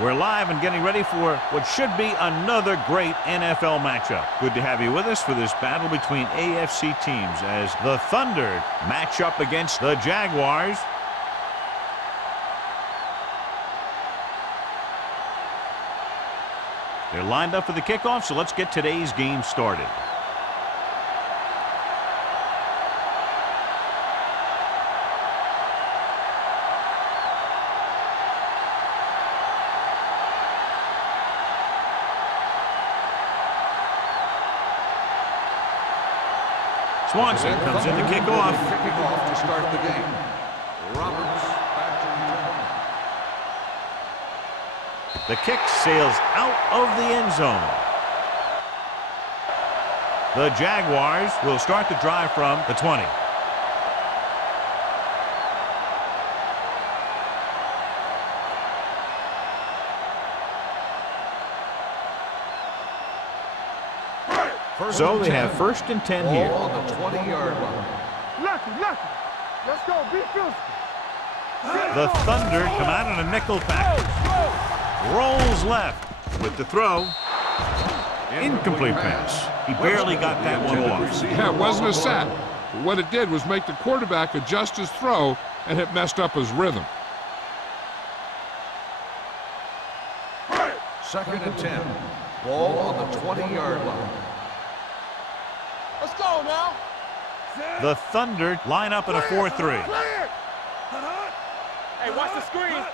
We're live and getting ready for what should be another great NFL matchup. Good to have you with us for this battle between AFC teams as the Thunder match up against the Jaguars. They're lined up for the kickoff, so let's get today's game started. Swanson comes in to kick off. Kicking off to start the game. Roberts back to return. The kick sails out of the end zone. The Jaguars will start the drive from the 20. So they have 1st and 10 here. On the 20-yard line. Lucky. Let's go. Be physical. The Thunder come out in a nickel package. Rolls left with the throw. Incomplete pass. He barely got that one off. Yeah, it wasn't a sack. But what it did was make the quarterback adjust his throw, and it messed up his rhythm. 2nd and 10. Ball on the 20-yard line. Let's go now. The Thunder line up in a 4-3. Hey, watch the screen.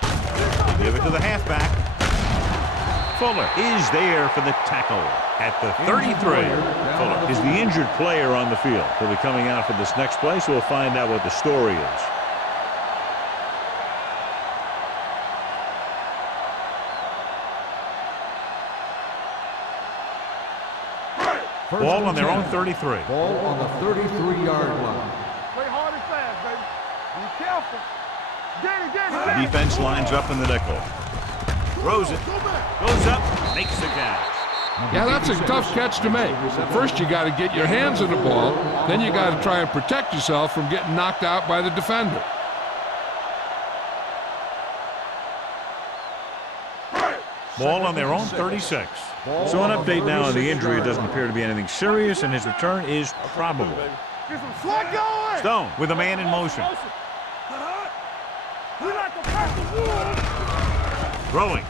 Give it to the halfback. Fuller is there for the tackle at the 33. Fuller is the injured player on the field. He'll be coming out for this next play, so we'll find out what the story is. Ball on their own 33. Ball on the 33-yard line. Play hard and fast, baby. Be careful. Get it. The defense lines up in the nickel. Throws it. Goes up. Makes the catch. Yeah, that's a tough catch to make. First, you got to get your hands on the ball. Then you got to try and protect yourself from getting knocked out by the defender. Ball on their own 36. So an update now on the injury. It doesn't appear to be anything serious, and his return is probable. Get some slack going. Stone with a man in motion. We like a perfect wood. Throwing.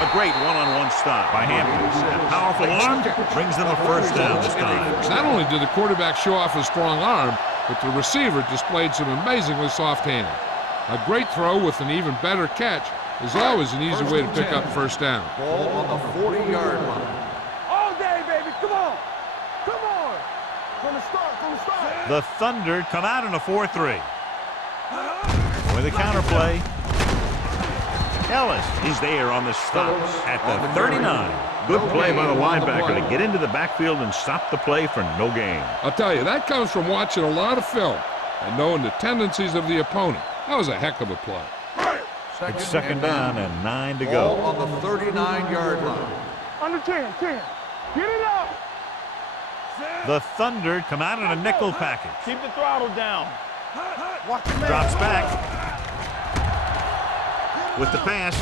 A great one-on-one stop by Hampton. That powerful arm brings them a 1st down this time. Not only did the quarterback show off his strong arm, but the receiver displayed some amazingly soft hands. A great throw with an even better catch is always an easy way to pick up 1st down. Ball on the 40-yard line. All day, baby. Come on. From the start. The Thunder come out in a 4-3. With a counterplay. Ellis is there on the stop at the 39. Good play by the linebacker to get into the backfield and stop the play for no gain. I'll tell you, that comes from watching a lot of film and knowing the tendencies of the opponent. That was a heck of a play. It's 2nd down and 9 to Ball go. on the 39-yard line. Under 10. Get it up. The Thunder come out in a nickel package. Keep the throttle down. Watch the man. Drops back with the pass,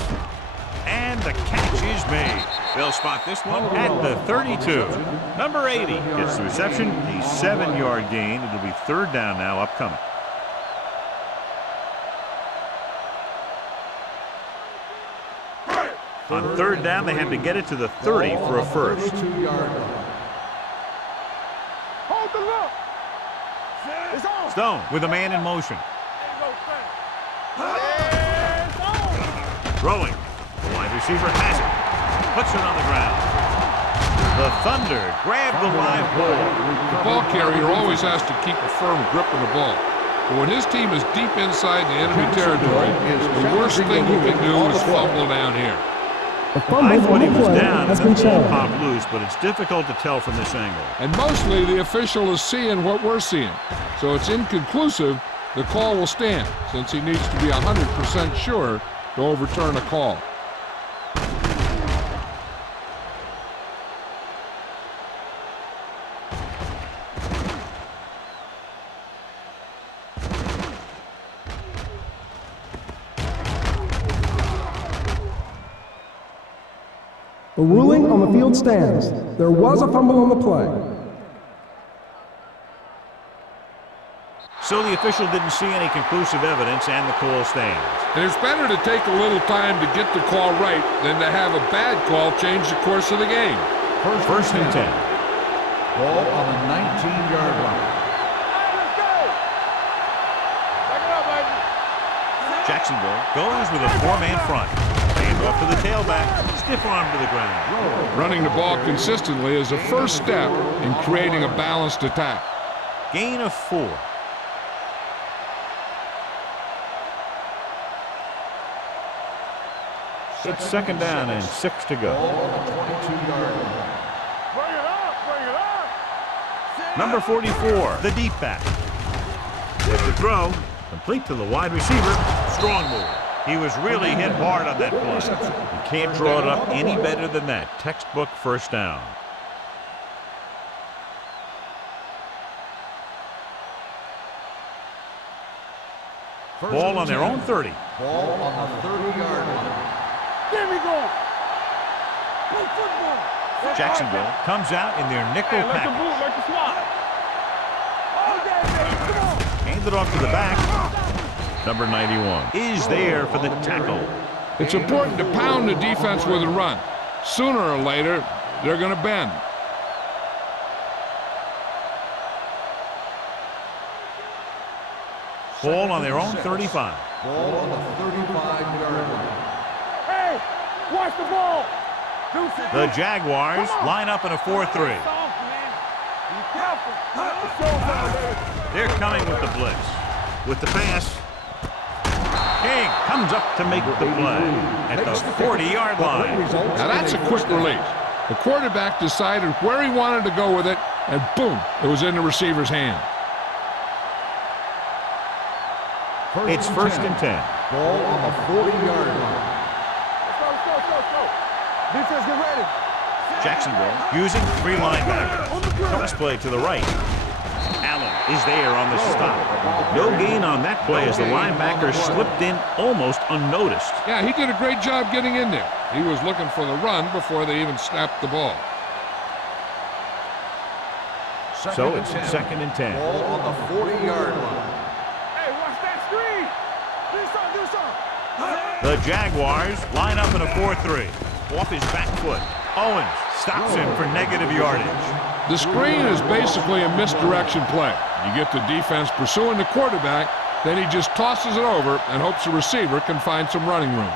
and the catch is made. They'll spot this one at the 32. Number 80 gets the reception, a 7-yard gain. It'll be 3rd down now upcoming. On 3rd down, they had to get it to the 30 for a 1st. 32-yard line. Hold the look. It's on. Stone with a man in motion. Throwing. The wide receiver has it. Puts it on the ground. The Thunder grab the live ball. The ball carrier always has to keep a firm grip on the ball. But when his team is deep inside the enemy territory, the worst thing you can do is fumble down here. I thought he was down and the ball popped loose, but it's difficult to tell from this angle. And mostly the official is seeing what we're seeing. So it's inconclusive. The call will stand since he needs to be 100% sure to overturn a call. A ruling on the field stands. There was a fumble on the play. So the official didn't see any conclusive evidence, and the call stands. And it's better to take a little time to get the call right than to have a bad call change the course of the game. First and 10. Ball on the 19-yard line. Let's go. Back it up, baby. Jacksonville goes with a four-man front. Hand off to the tailback. Stiff arm to the ground. Running the ball consistently is a first step in creating a balanced attack. Gain of 4. It's second down and 6 to go. Ball on the 22-yard line. Bring it up, bring it up. Number 44, the deep back. With the throw, complete to the wide receiver. Strong move. He was really hit hard on that play. You can't draw it up any better than that. Textbook first down. Ball on their own 30. Ball on the 30-yard line. There we go. Play football. Jacksonville comes out in their nickel Hey, like the package. boot, like the swat. All day, baby. Come on. Hand it off to the back. Number 91 is there for the tackle. It's important to pound the defense with a run. Sooner or later, they're going to bend. Ball on their own 35. Ball on the 35-yard line. Hey, watch the ball. The Jaguars line up in a 4-3. Soft, man. Be careful. It's showtime, baby. They're coming with the blitz. With the pass, King comes up to make the play at the 40-yard line. Now that's a quick release. The quarterback decided where he wanted to go with it, and boom, it was in the receiver's hand. It's first and 10. Ball on the 40-yard line. Let's go. Defense, get ready. Jacksonville using 3 linebackers. Cross play to the right. Allen is there on the stop. No gain on that play as the linebacker slipped in almost unnoticed. Yeah, he did a great job getting in there. He was looking for the run before they even snapped the ball. So it's second and 10. Ball on the 40-yard line. Hey, watch that screen. Do something. The Jaguars line up in a 4-3. Off his back foot. Owens stops him for negative yardage. The screen is basically a misdirection play. You get the defense pursuing the quarterback, then he just tosses it over and hopes the receiver can find some running room.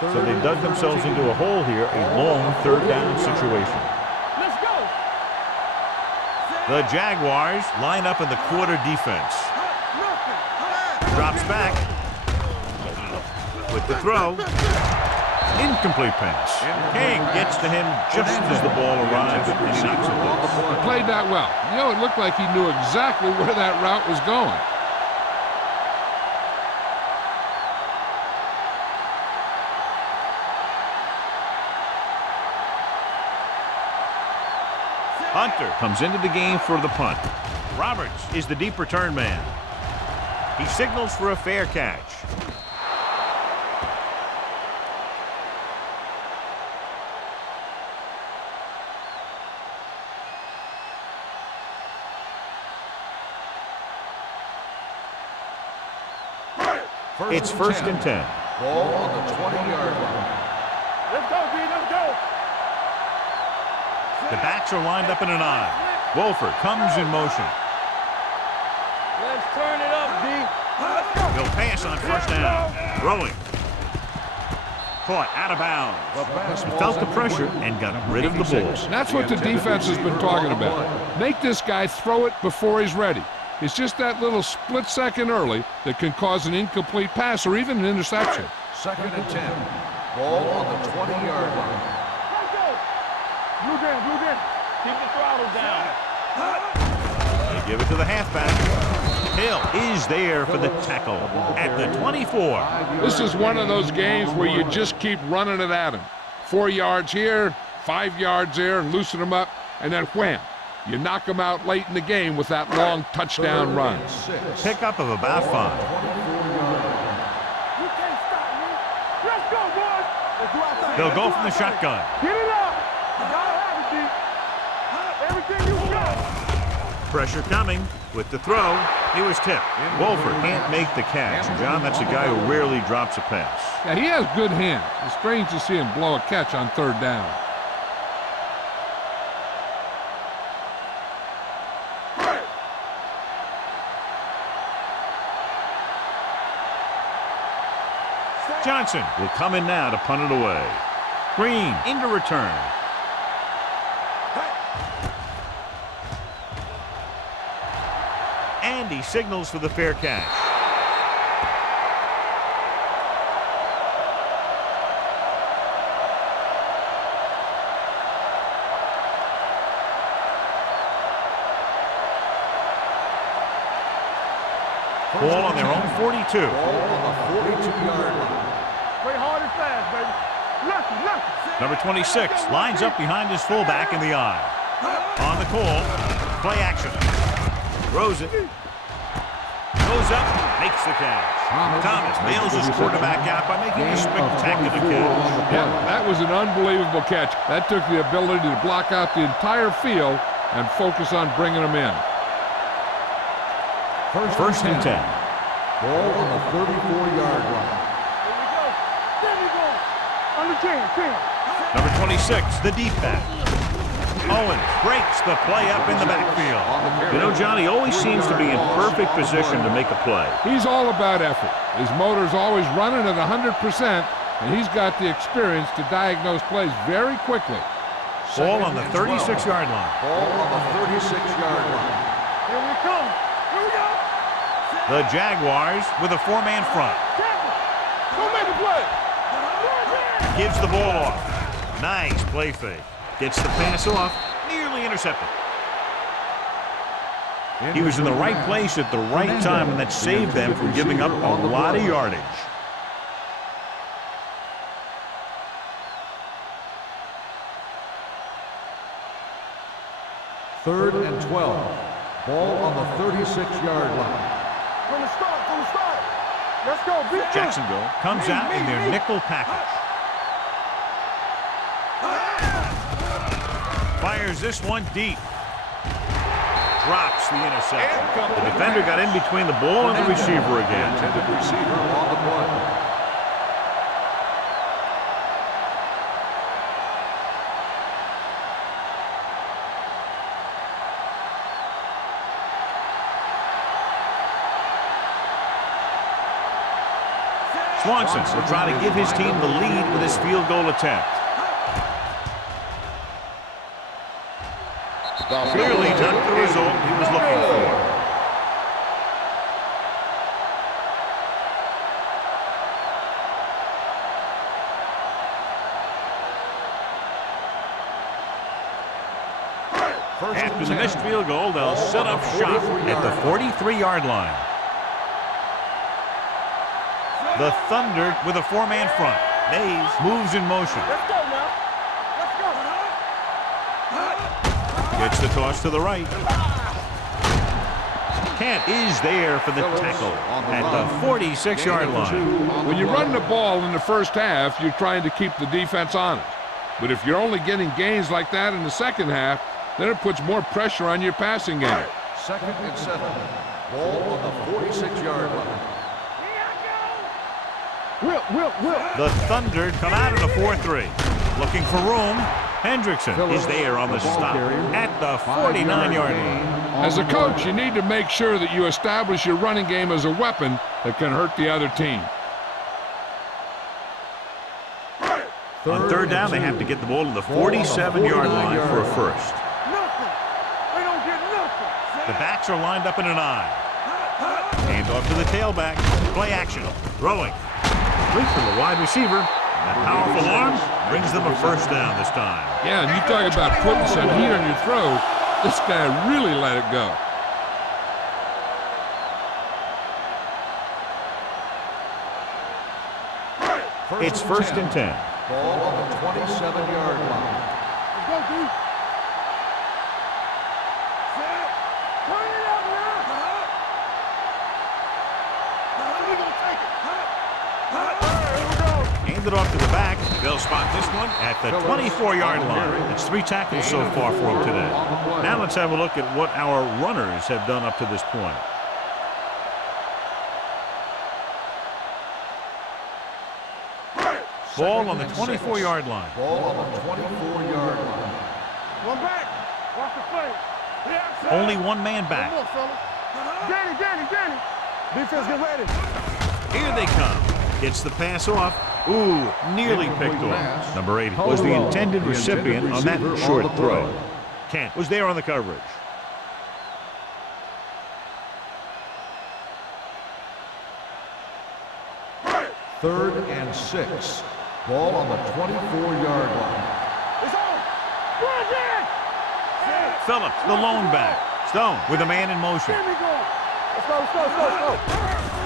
So they dug themselves into a hole here, a long third down situation. Let's go. The Jaguars line up in the quarter defense. Drops back. With the throw. Incomplete pass. King gets to him just as the ball arrives and he knocks it loose. He played that well. You know, it looked like he knew exactly where that route was going. Hunter comes into the game for the punt. Roberts is the deep return man. He signals for a fair catch. It's first and 10. Ball on the 20-yard line. Let's go, B. Let's go. The backs are lined up in an I. Wolford comes in motion. Let's turn it up, B. He'll pass on first down. Throwing. Caught out of bounds. He felt the pressure and got rid of the ball. That's what the defense has been talking about. Make this guy throw it before he's ready. It's just that little split second early that can cause an incomplete pass or even an interception. Second and 10. Ball on the 20-yard line. Let's go. Blue game. Keep the throttle down. They give it to the halfback. Hill is there for the tackle at the 24. This is one of those games where you just keep running it at him. 4 yards here, 5 yards there, and loosen him up, and then wham. You knock them out late in the game with that long touchdown run. Pickup of about 5. You can't stop me. Let's go, boys. Let's do our thing. They'll go from the shotgun. Get it up. You gotta have it, D. Everything you got. Pressure coming with the throw. He was tipped. Wolford can't make the catch. And John, that's a guy who rarely drops a pass. Yeah, he has good hands. It's strange to see him blow a catch on third down. Johnson will come in now to punt it away. Green into return. And he signals for the fair catch. Ball on their own 42. Ball on the 42-yard line. Play hard and fast, baby. Lefty. Number 26 lines up behind his fullback in the eye. On the call, play action. Throws it. Goes up, makes the catch. Thomas nails his quarterback out by making a spectacular catch. Yeah, that was an unbelievable catch. That took the ability to block out the entire field and focus on bringing them in. First and 10. Ball on the 34-yard line. There we go. On the 10. Number 26, the deep back. Owens breaks the play up in the backfield. You know, John, he always seems to be in perfect position to make a play. He's all about effort. His motor's always running at 100%, and he's got the experience to diagnose plays very quickly. Ball on the 36-yard line. Ball on the 36-yard line. Here we come. Here we go. The Jaguars with a four-man front. Don't make a play. Gives the ball off. Nice play fake. Gets the pass off. Nearly intercepted. He was in the right place at the right time, and that saved them from giving up a lot of yardage. Third and 12. Ball on the 36-yard line. From the start. Let's go. Beat you. Jacksonville comes out in their nickel package. Fires this one deep. Drops the interception. The defender got in between the ball and the receiver again. Intended receiver on the play. Swanson will try to give his team the lead with his field goal attempt. Clearly not the result he was looking for. After the missed field goal, they'll set up shop at the 43-yard line. The Thunder with a four-man front. Mays moves in motion. Let's go now. Let's go. Gets the toss to the right. Kent is there for the tackle at the 46-yard line. When you run the ball in the first half, you're trying to keep the defense honest. But if you're only getting gains like that in the second half, then it puts more pressure on your passing game. Second and 7. Ball on the 46-yard line. Will. The Thunder come out in a 4-3. Looking for room. Hendrickson is there on the stop at the 49-yard line. As a coach, you need to make sure that you establish your running game as a weapon that can hurt the other team. On third down, they have to get the ball to the 47-yard line for a first. Nothing. They don't get nothing. The backs are lined up in an eye. Hand off to the tailback. Play action. Throwing. Complete from the wide receiver. That powerful arm brings them a first down this time. Yeah, and you talk about putting some heat on your throw. This guy really let it go. It's first and 10. Ball on the 27-yard line. Let's go, D. Turn it up now. We're gonna take it. Here we go. Hand it off to the back. They'll spot this one at the 24-yard line. It's 3 tackles so far for him today. Now let's have a look at what our runners have done up to this point. Ball on the 24-yard line. Ball on the 24-yard line. One back. Watch the play. Only one man back. One more, fella. Danny. Defense, get ready. Here they come. Gets the pass off. Ooh, nearly picked off. Number 80 was the intended recipient on that short throw. Kent was there on the coverage. Third and 6. Ball on the 24-yard line. It's on. Run again. Phillips, the lone back. Stone with a man in motion. Here we go. Let's go.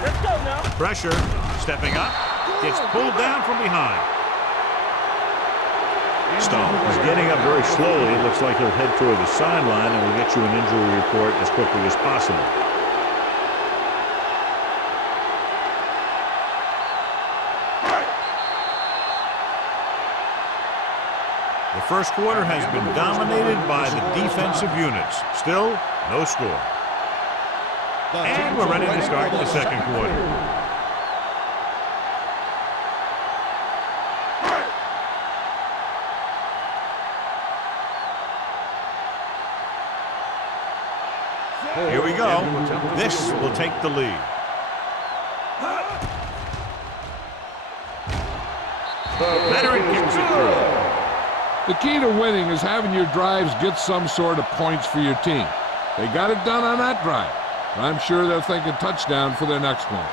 Let's go now. Pressure. Stepping up. Gets pulled down from behind. Stone is getting up very slowly. It looks like he'll head toward the sideline, and we'll get you an injury report as quickly as possible. The first quarter has been dominated by the defensive units. Still, no score. And we're ready to start the second quarter. Here we go. This will take the lead. Veteran kicks it through. The key to winning is having your drives get some sort of points for your team. They got it done on that drive. I'm sure they're thinking touchdown for their next one.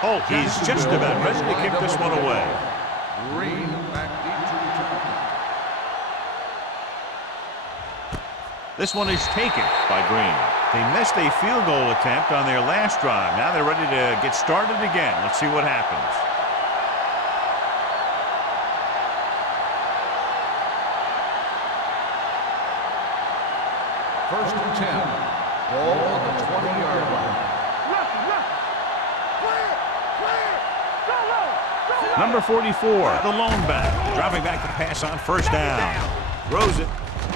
Oh, he's just about ready to kick this one away. Green back deep to return. This one is taken by Green. They missed a field goal attempt on their last drive. Now they're ready to get started again. Let's see what happens. First and 10. Ball on the 20-yard line. Number 44, the lone back, dropping back to pass on first down. Throws it,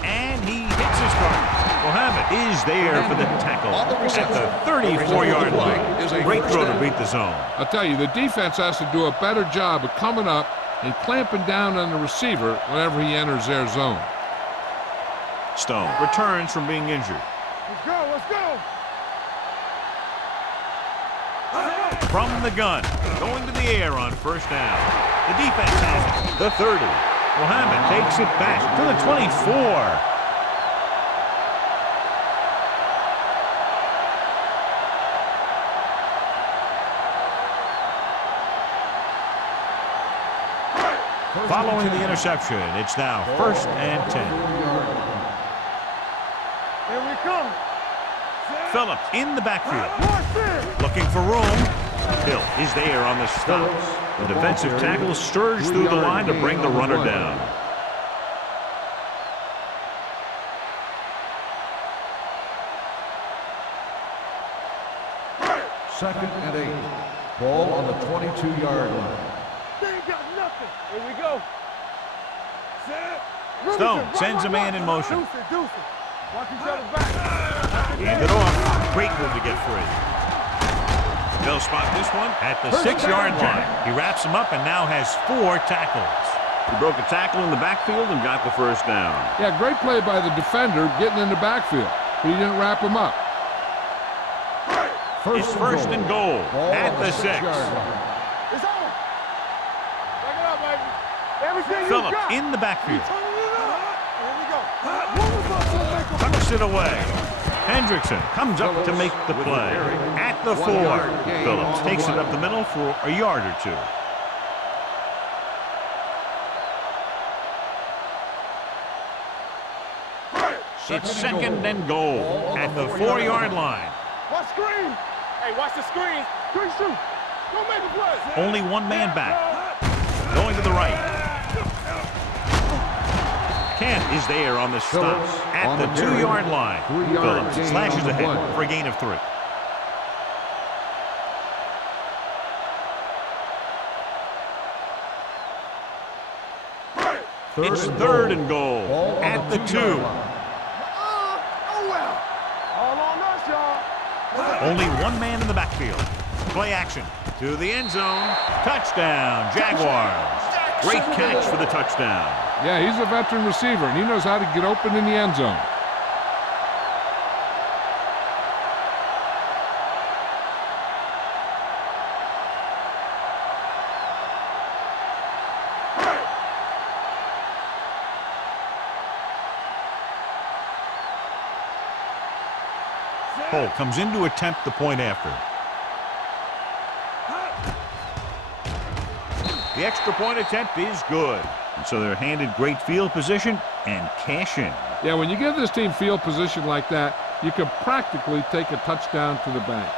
and he hits his target. Mohammed is there for the tackle at the 34-yard line. Great throw to beat the zone. I'll tell you, the defense has to do a better job of coming up and clamping down on the receiver whenever he enters their zone. Stone returns from being injured. Let's go. From the gun, going to the air on first down. The defense has it. The 30. Mohammed takes it back to the 24. Following the interception, it's now first and 10. Here we come. Phillips in the backfield. Looking for room. Hill is there on the stop. The defensive tackle surged through the line to bring the runner down. Second and 8. Ball on the 22-yard line. They ain't got nothing. Here we go. Stone sends a man in motion. Deuce it. Watch each other's back. Hand it off. Great move to get free. They'll spot this one at the 6-yard line. He wraps him up and now has 4 tackles. He broke a tackle in the backfield and got the first down. Yeah, great play by the defender getting in the backfield, but he didn't wrap him up. It's first and goal at the 6. It's on. Back it up, baby. Everything you Phillips got. in the backfield. Here we go. Tucks it away. Hendrickson comes up to make the play at the 4. Phillips takes it up the middle for a yard or 2. It's second and goal at the 4-yard line. Watch screen. Hey, watch the screen. Screen shoot. Don't make a play. Only one man back. Going to right. Kent is there on the stop at the 2-yard line. Phillips slashes ahead for a gain of 3. It's 3rd and goal at the 2. All on us, y'all. Only one man in the backfield. Play action to the end zone. Touchdown, Jaguars. Great catch for the touchdown. Yeah, he's a veteran receiver, and he knows how to get open in the end zone. Cole comes in to attempt the point after. The extra point attempt is good. And so they're handed great field position and cash in. Yeah, when you give this team field position like that, you can practically take a touchdown to the bank.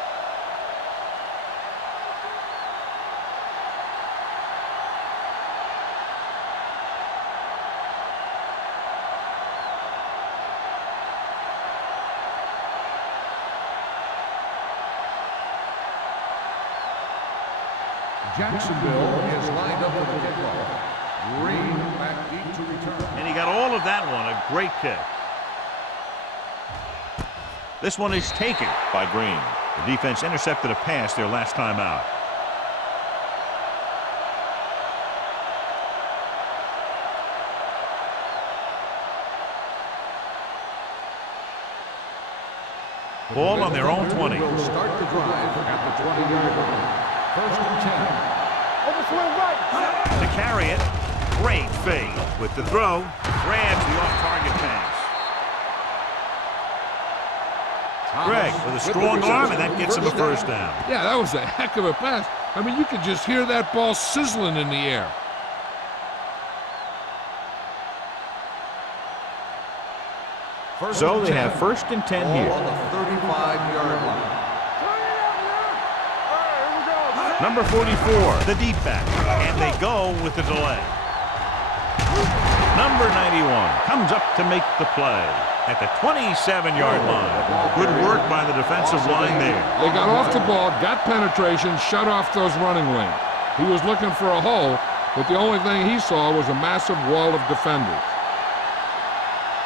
Jacksonville is lined up for the kickoff. Green back deep to return. And he got all of that one. A great kick. This one is taken by Green. The defense intercepted a pass their last time out. Ball on their own 20. Will start the drive at the 20-yard line. 1st and 10. Overswing right. To carry it. Great fake. With the throw, grabs the off-target pass. Greg with a strong arm, and that gets him a first down. Yeah, that was a heck of a pass. I mean, you could just hear that ball sizzling in the air. So they have 1st and 10 here. On the 35-yard line. Number 44, the deep back, and they go with the delay. Number 91 comes up to make the play at the 27-yard line. Good work by the defensive line there. They got off the ball, got penetration, shut off those running lanes. He was looking for a hole, but the only thing he saw was a massive wall of defenders.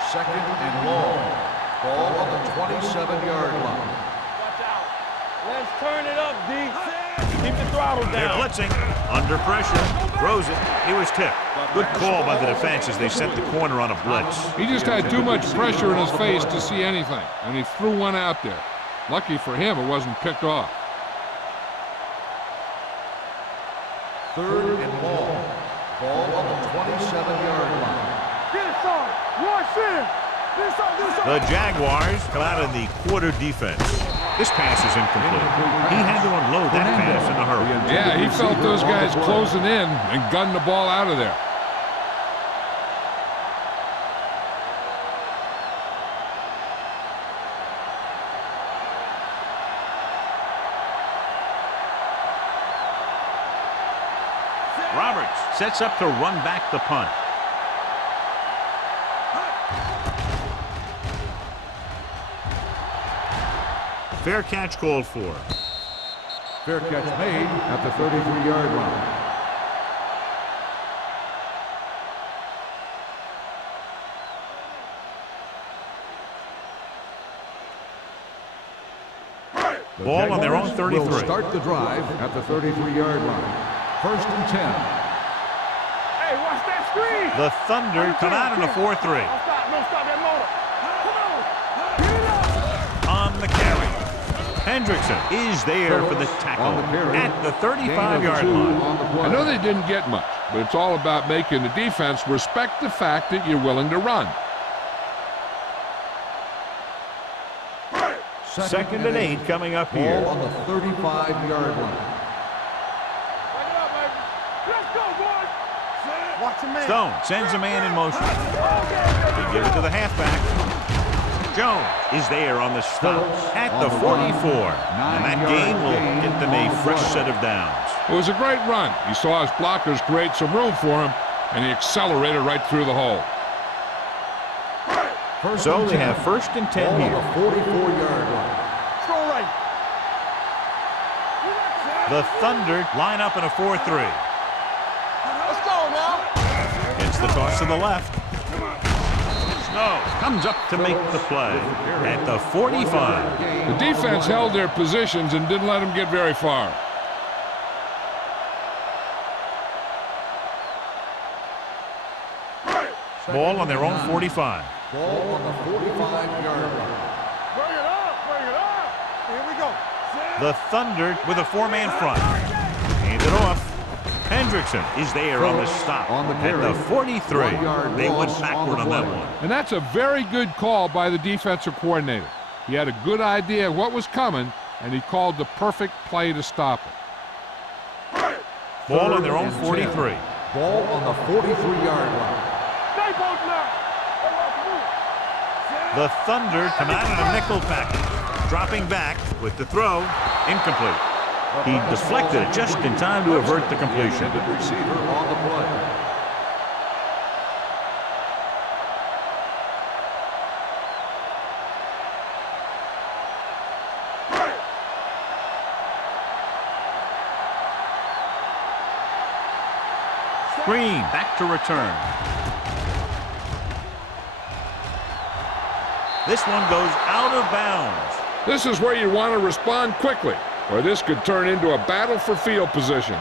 2nd and long. Ball on the 27-yard line. Watch out. Let's turn it up, D. Keep the throttle down. They're blitzing, under pressure, throws it. He was tipped. Good call by the defense as they sent the corner on a blitz. He just had too much pressure in his face to see anything, and he threw one out there. Lucky for him, it wasn't picked off. 3rd and long. Ball on the 27-yard line. Get it, son. Watch in. The Jaguars come out in the quarter defense. This pass is incomplete. He had to unload that pass in a hurry. Yeah, he felt those guys closing in and gunned the ball out of there. Roberts sets up to run back the punt. Fair catch called for. Fair catch made at the 33-yard line. Ball on their own 33. Will start the drive at the 33-yard line. 1st and 10. Hey, watch that screen. The Thunder come out in a 4-3. Don't stop that motor. Come on. On the carry. Hendrickson is there for the tackle at the 35-yard line. I know they didn't get much, but it's all about making the defense respect the fact that you're willing to run. 2nd and 8 coming up here. Ball on the 35-yard line. Bring it up, baby. Let's go, boys. Watch a man. Stone sends a man in motion. They give it to the halfback. Jones is there on the stop at the 44. And that gain will get them a fresh set of downs. It was a great run. He saw his blockers create some room for him, and he accelerated right through the hole. So they have first and 10 here. 44-yard line. Let's go right. The Thunder line up in a 4-3. Let's go now. It's the toss to the left. Snow comes up to make the play at the 45. The defense held their positions and didn't let them get very far. Ball on their own 45. Ball on the 45-yard line. Bring it up. Bring it up. Here we go. The Thunder with a 4-man front. Hand it off. Hendrickson is there on the stop On the at carry. the 43. 1 yard They went loss backward on the on that play. one. And that's a very good call by the defensive coordinator. He had a good idea of what was coming, and he called the perfect play to stop it. Ball on their Third own and 43. 10. Ball on the 43-yard line. Stay both now. The Thunder come out in a nickel package. Dropping back with the throw. Incomplete. He deflected it just in time to avert the completion. Intended receiver on the play. Green back to return. This one goes out of bounds. This is where you want to respond quickly, or this could turn into a battle for field position.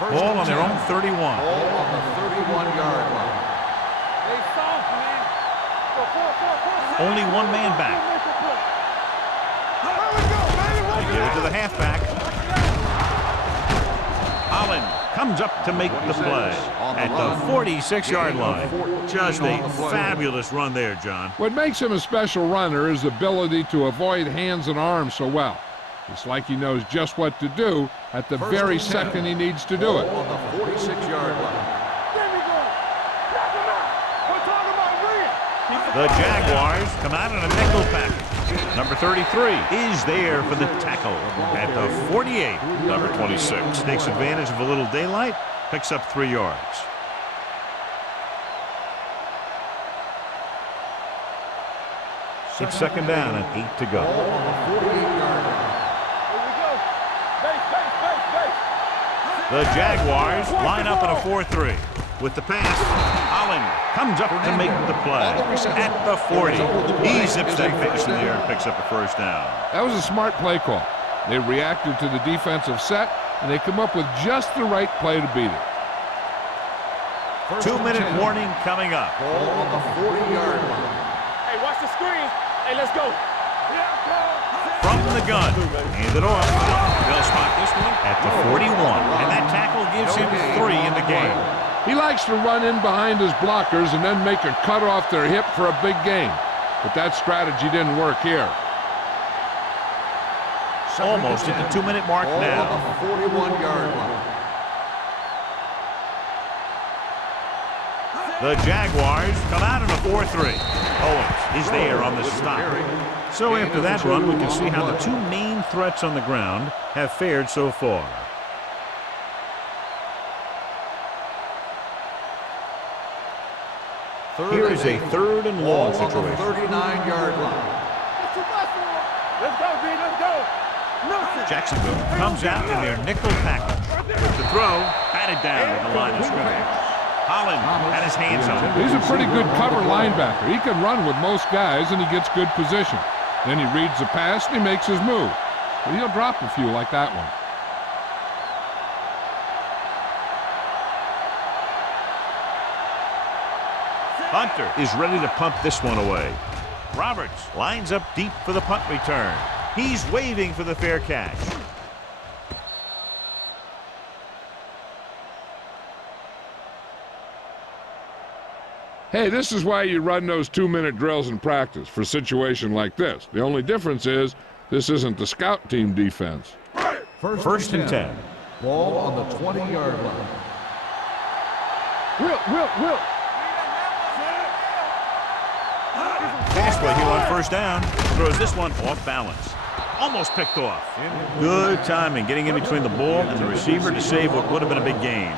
Ball on their own 31. Ball on the 31-yard line. Stay soft, man. Go. Only one man back. Here we go, baby. They give it to the halfback. Holland comes up to make the play at the 46-yard line. Just a fabulous run there, John. What makes him a special runner is the ability to avoid hands and arms so well. It's like he knows just what to do at the very second he needs to do it. Ball on the 46-yard line. There we go. Knock him out. We're talking about Green. The Jaguars come out in a nickel package. Number 33 is there for the tackle at the 48. Number 26 takes advantage of a little daylight, picks up 3 yards. It's second down and 8 to go. Ball on the 48-yard line. Here we go. Base. The Jaguars line up in a 4-3. With the pass, Holland comes up to make the play at the 40. He zips that pass in the air and picks up a first down. That was a smart play call. They reacted to the defensive set, and they come up with just the right play to beat it. 2-minute warning coming up. Ball on the 40-yard line. Hey, watch the screen. Hey, let's go. From the gun, hand it off. They'll spot this one at the 41, and that tackle gives him 3 in the game. He likes to run in behind his blockers and then make a cut off their hip for a big gain. But that strategy didn't work here. Almost at the 2-minute mark Ball now. on the 41-yard line. The Jaguars come out in a 4-3. Owens is there on the stop. So after that run, we can see how the 2 main threats on the ground have fared so far. Here is a 3rd and long Ball on the situation. 39-yard line. Let's go, B. Let's go. Nelson. Jacksonville comes out in their nickel package. With the throw, batted down at the line of scrimmage. Holland had his hands on it. He's a pretty good cover linebacker. He can run with most guys, and he gets good position. Then he reads the pass, and he makes his move. But he'll drop a few like that one. Hunter is ready to pump this one away. Roberts lines up deep for the punt return. He's waving for the fair catch. Hey, this is why you run those 2-minute drills in practice for a situation like this. The only difference is this isn't the scout team defense. First and 10. Ball on the 20-yard line. Will. Pass play here on first down. Throws this one off balance. Almost picked off. Good timing getting in between the ball and the receiver to save what would have been a big gain.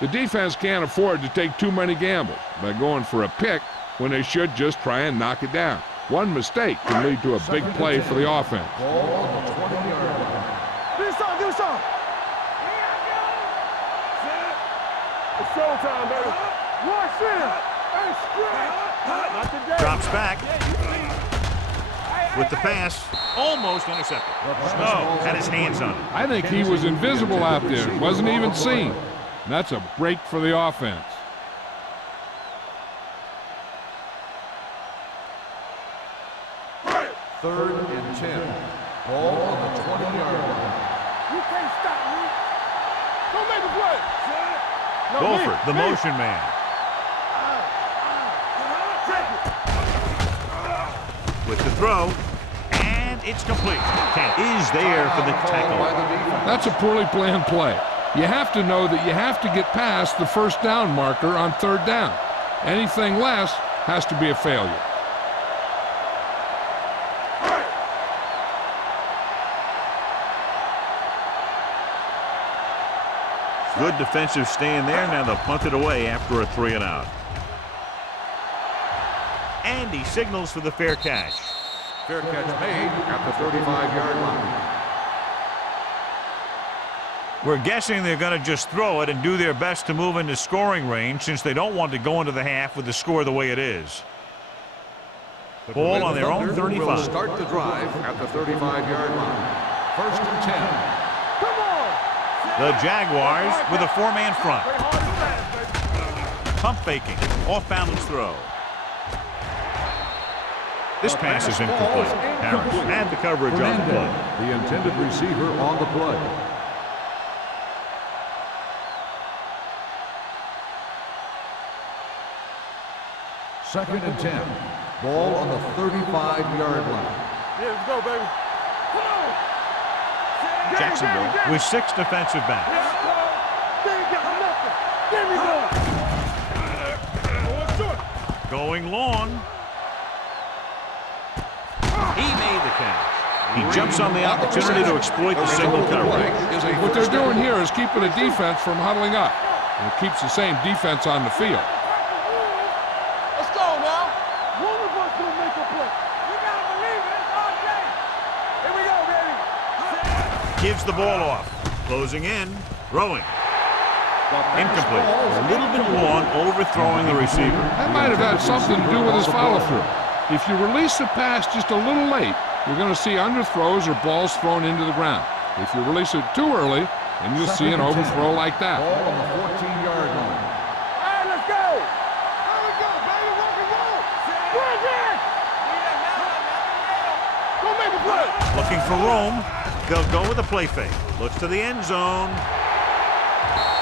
The defense can't afford to take too many gambles by going for a pick when they should just try and knock it down. One mistake can lead to a big play for the offense. Ball on the 20-yard line. Do something. It's showtime, baby. Watch in. Hey, straight. Not today. Drops back. With the pass, almost intercepted. Snow had his hands on it. I think he was invisible out there. Wasn't even seen. And that's a break for the offense. Third and 10. Ball on the 20-yard line. You can't stop me. Don't make a play. No, Wolford, the motion man. With the throw, and it's complete. Kent is there for the tackle. That's a poorly planned play. You have to know that you have to get past the first down marker on third down. Anything less has to be a failure. Good defensive stand there. Now they'll punt it away after a 3-and-out. And he signals for the fair catch. Fair catch made at the 35-yard line. We're guessing they're going to just throw it and do their best to move into scoring range since they don't want to go into the half with the score the way it is. Ball on their own 35. Will start the drive at the 35-yard line. First and 10. The Jaguars with a 4-man front. Pump faking. Off-balance throw. This pass is incomplete. Harris had the coverage on the play. The intended receiver on the play. Second and 10. Ball on the 35-yard line. Yeah, let's go, baby. Come on. Jacksonville with 6 defensive backs. They ain't got nothing. Give me one. Going long. He made the catch. He jumps on the opportunity to exploit the single coverage. What they're doing here is keeping the defense from huddling up. And it keeps the same defense on the field. Let's go now. One of us will make a play. You gotta believe it. It's our game. Here we go, baby. Gives the ball off. Closing in. Throwing. Incomplete. A little bit long, overthrowing the receiver. That might have had something to do with his follow-through. If you release the pass just a little late, you're going to see underthrows or balls thrown into the ground. If you release it too early, then you'll see an overthrow like that. Ball on the 14-yard line. All right, let's go. Here we go, baby. Rock and roll. Bring it. Don't make a play. Looking for room. They'll go with a play fake. Looks to the end zone.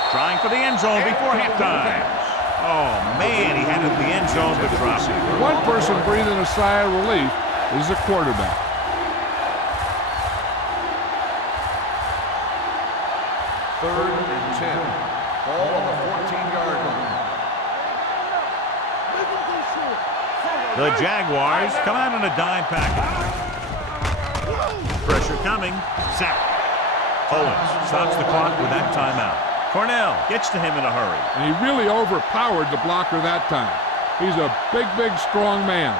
Trying for the end zone before halftime. Oh, man, he had it in the end zone, but dropped it. One person breathing a sigh of relief is the quarterback. Third and 10. Ball on the 14-yard line. The Jaguars come out in a dime package. Pressure coming. Sack. Owens stops the clock with that timeout. Cornell gets to him in a hurry. And he really overpowered the blocker that time. He's a big, big, strong man.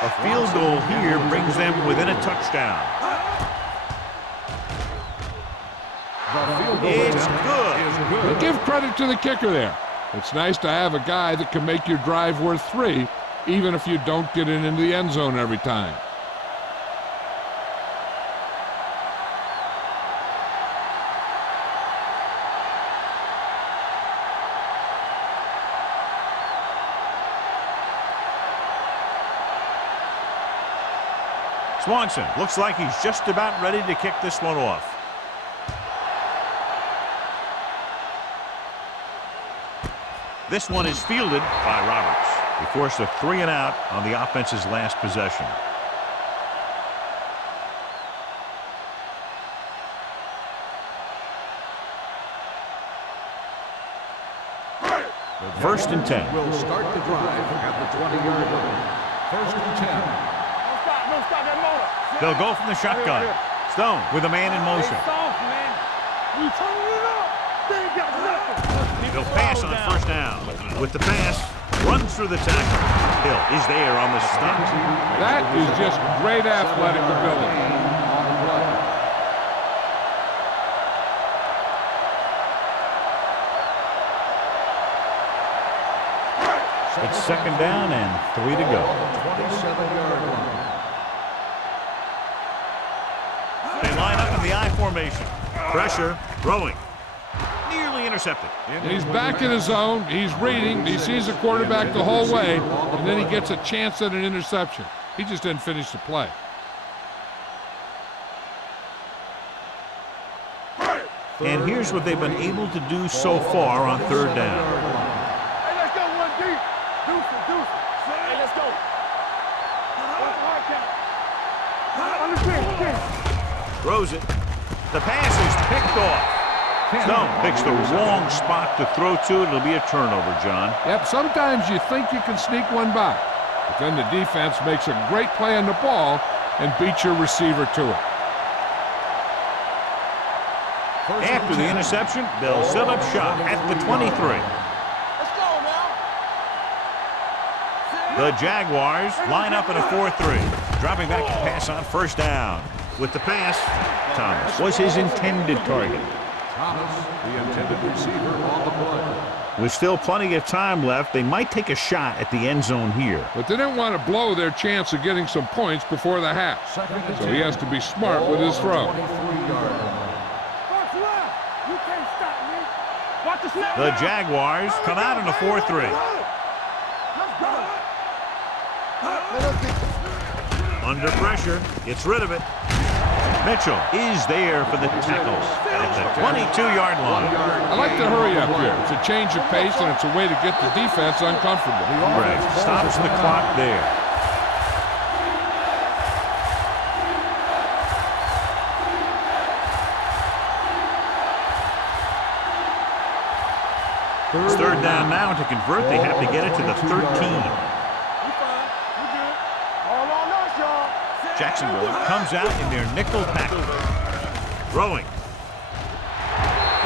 A field goal here brings them within a touchdown. It's good. But give credit to the kicker there. It's nice to have a guy that can make your drive worth 3, even if you don't get it into the end zone every time. Swanson looks like he's just about ready to kick this one off. This one is fielded by Roberts. He forced a 3-and-out on the offense's last possession. 1st and 10. Will start the drive at the 20-yard line. 1st and 10. No stop that motor. They'll go from the shotgun. Stone with a man in motion. Soft, man. We turning it up. They ain't got nothing. He'll pass on 1st down. With the pass, runs through the tackle. Hill is there on the stop. That is just great athletic ability. It's 2nd down and 3 to go. 27-yard line. They line up in the I formation. Pressure, throwing. Nearly intercepted. He's back in his zone. He's reading. He sees the quarterback the whole way, and then he gets a chance at an interception. He just didn't finish the play. And here's what they've been able to do so far on 3rd down. Hey, let's go one deep. Deuce it. Hey, let's go. Understand. Throws it. The pass is picked off. Stone picks the wrong spot to throw to. It'll be a turnover, John. Yep, sometimes you think you can sneak one by, but then the defense makes a great play on the ball and beats your receiver to it. After the interception, they'll set up shop at the 23. Let's go now. The Jaguars line up in a 4-3. Dropping back to pass on 1st down. With the pass, Thomas was his intended target. Thomas, the intended receiver on the play. With still plenty of time left, they might take a shot at the end zone here. But they didn't want to blow their chance of getting some points before the half. So he has to be smart with his throw. 23-yard line. First left. You can't stop me. Watch the snap. The Jaguars come out in a 4-3. Under pressure, gets rid of it. Mitchell is there for the tackle at the 22-yard line. I like to hurry up here. It's a change of pace, and it's a way to get the defense uncomfortable. Right, stops the clock there. It's 3rd down now. To convert, they have to get it to the 13. Jacksonville comes out in their nickel package. Throwing.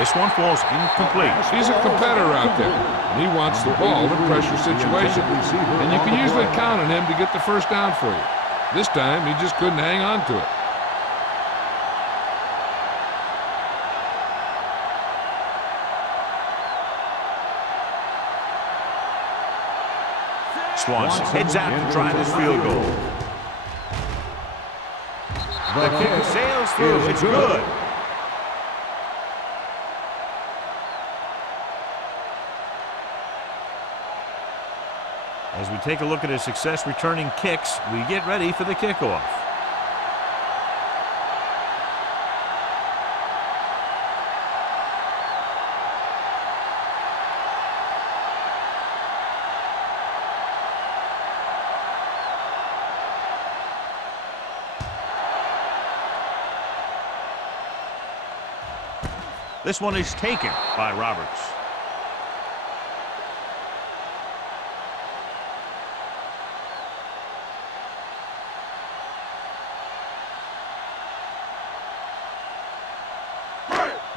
This one falls incomplete. He's a competitor out there, and he wants the ball in a pressure situation. And you can usually count on him to get the 1st down for you. This time, he just couldn't hang on to it. Swanson heads out to try this field goal. The kick sails through. It's good. As we take a look at his success returning kicks, we get ready for the kickoff. This one is taken by Roberts.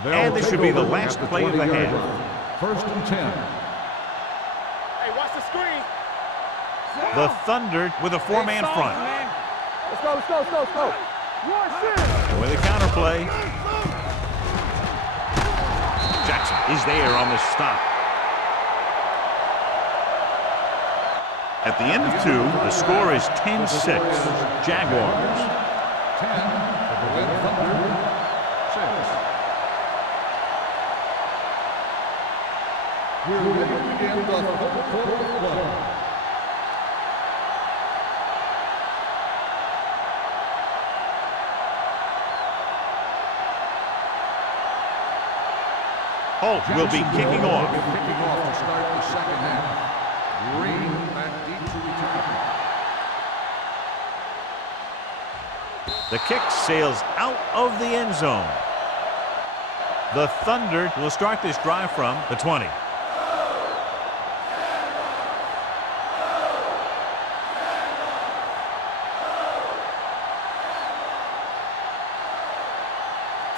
And this should be the last play of the half. 1st and 10. Hey, watch the screen. The Thunder with a 4-man front. Let's go. And with a counterplay, Jackson is there on the stop. At the end of 2, the score is 10-6. Jaguars. 10 for the Red Thunder. 6. We're ready to begin the 4th quarter of play. Holt will be kicking off. Kicking off to start the 2nd half. Green back deep to return. The kick sails out of the end zone. The Thunder will start this drive from the 20.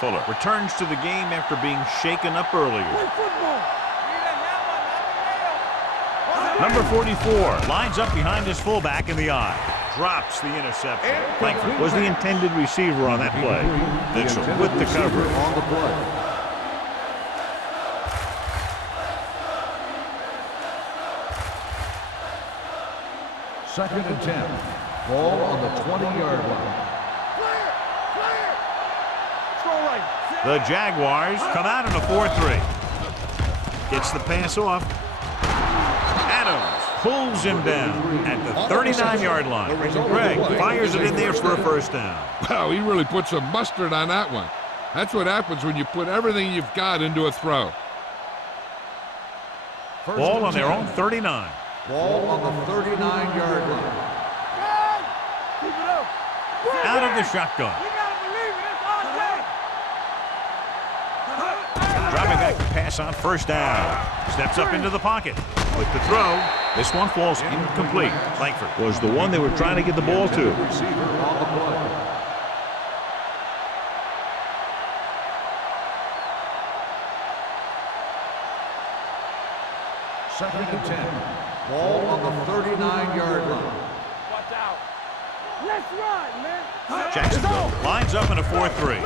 Fuller returns to the game after being shaken up earlier. Play football. Number 44 lines up behind his fullback in the eye. Drops the interception. Langford was the intended receiver on that play. Mitchell with the cover. On the play. Second and 10. Ball on the 20-yard line. The Jaguars come out in a 4-3. Gets the pass off. Adams pulls him down at the 39-yard line. Greg fires it in there for a first down. Wow, he really put some mustard on that one. That's what happens when you put everything you've got into a throw. Ball on their own 39. Ball on the 39-yard line. Keep it up. Out of the shotgun. You gotta believe it. It's our day. Dropping back to pass on first down. Steps up into the pocket. With the throw, this one falls incomplete. Langford was the one they were trying to get the ball to. Receiver on the play. Second and 10. Ball on the 39-yard line. Watch out. Let's run, man. Jacksonville lines up in a 4-3.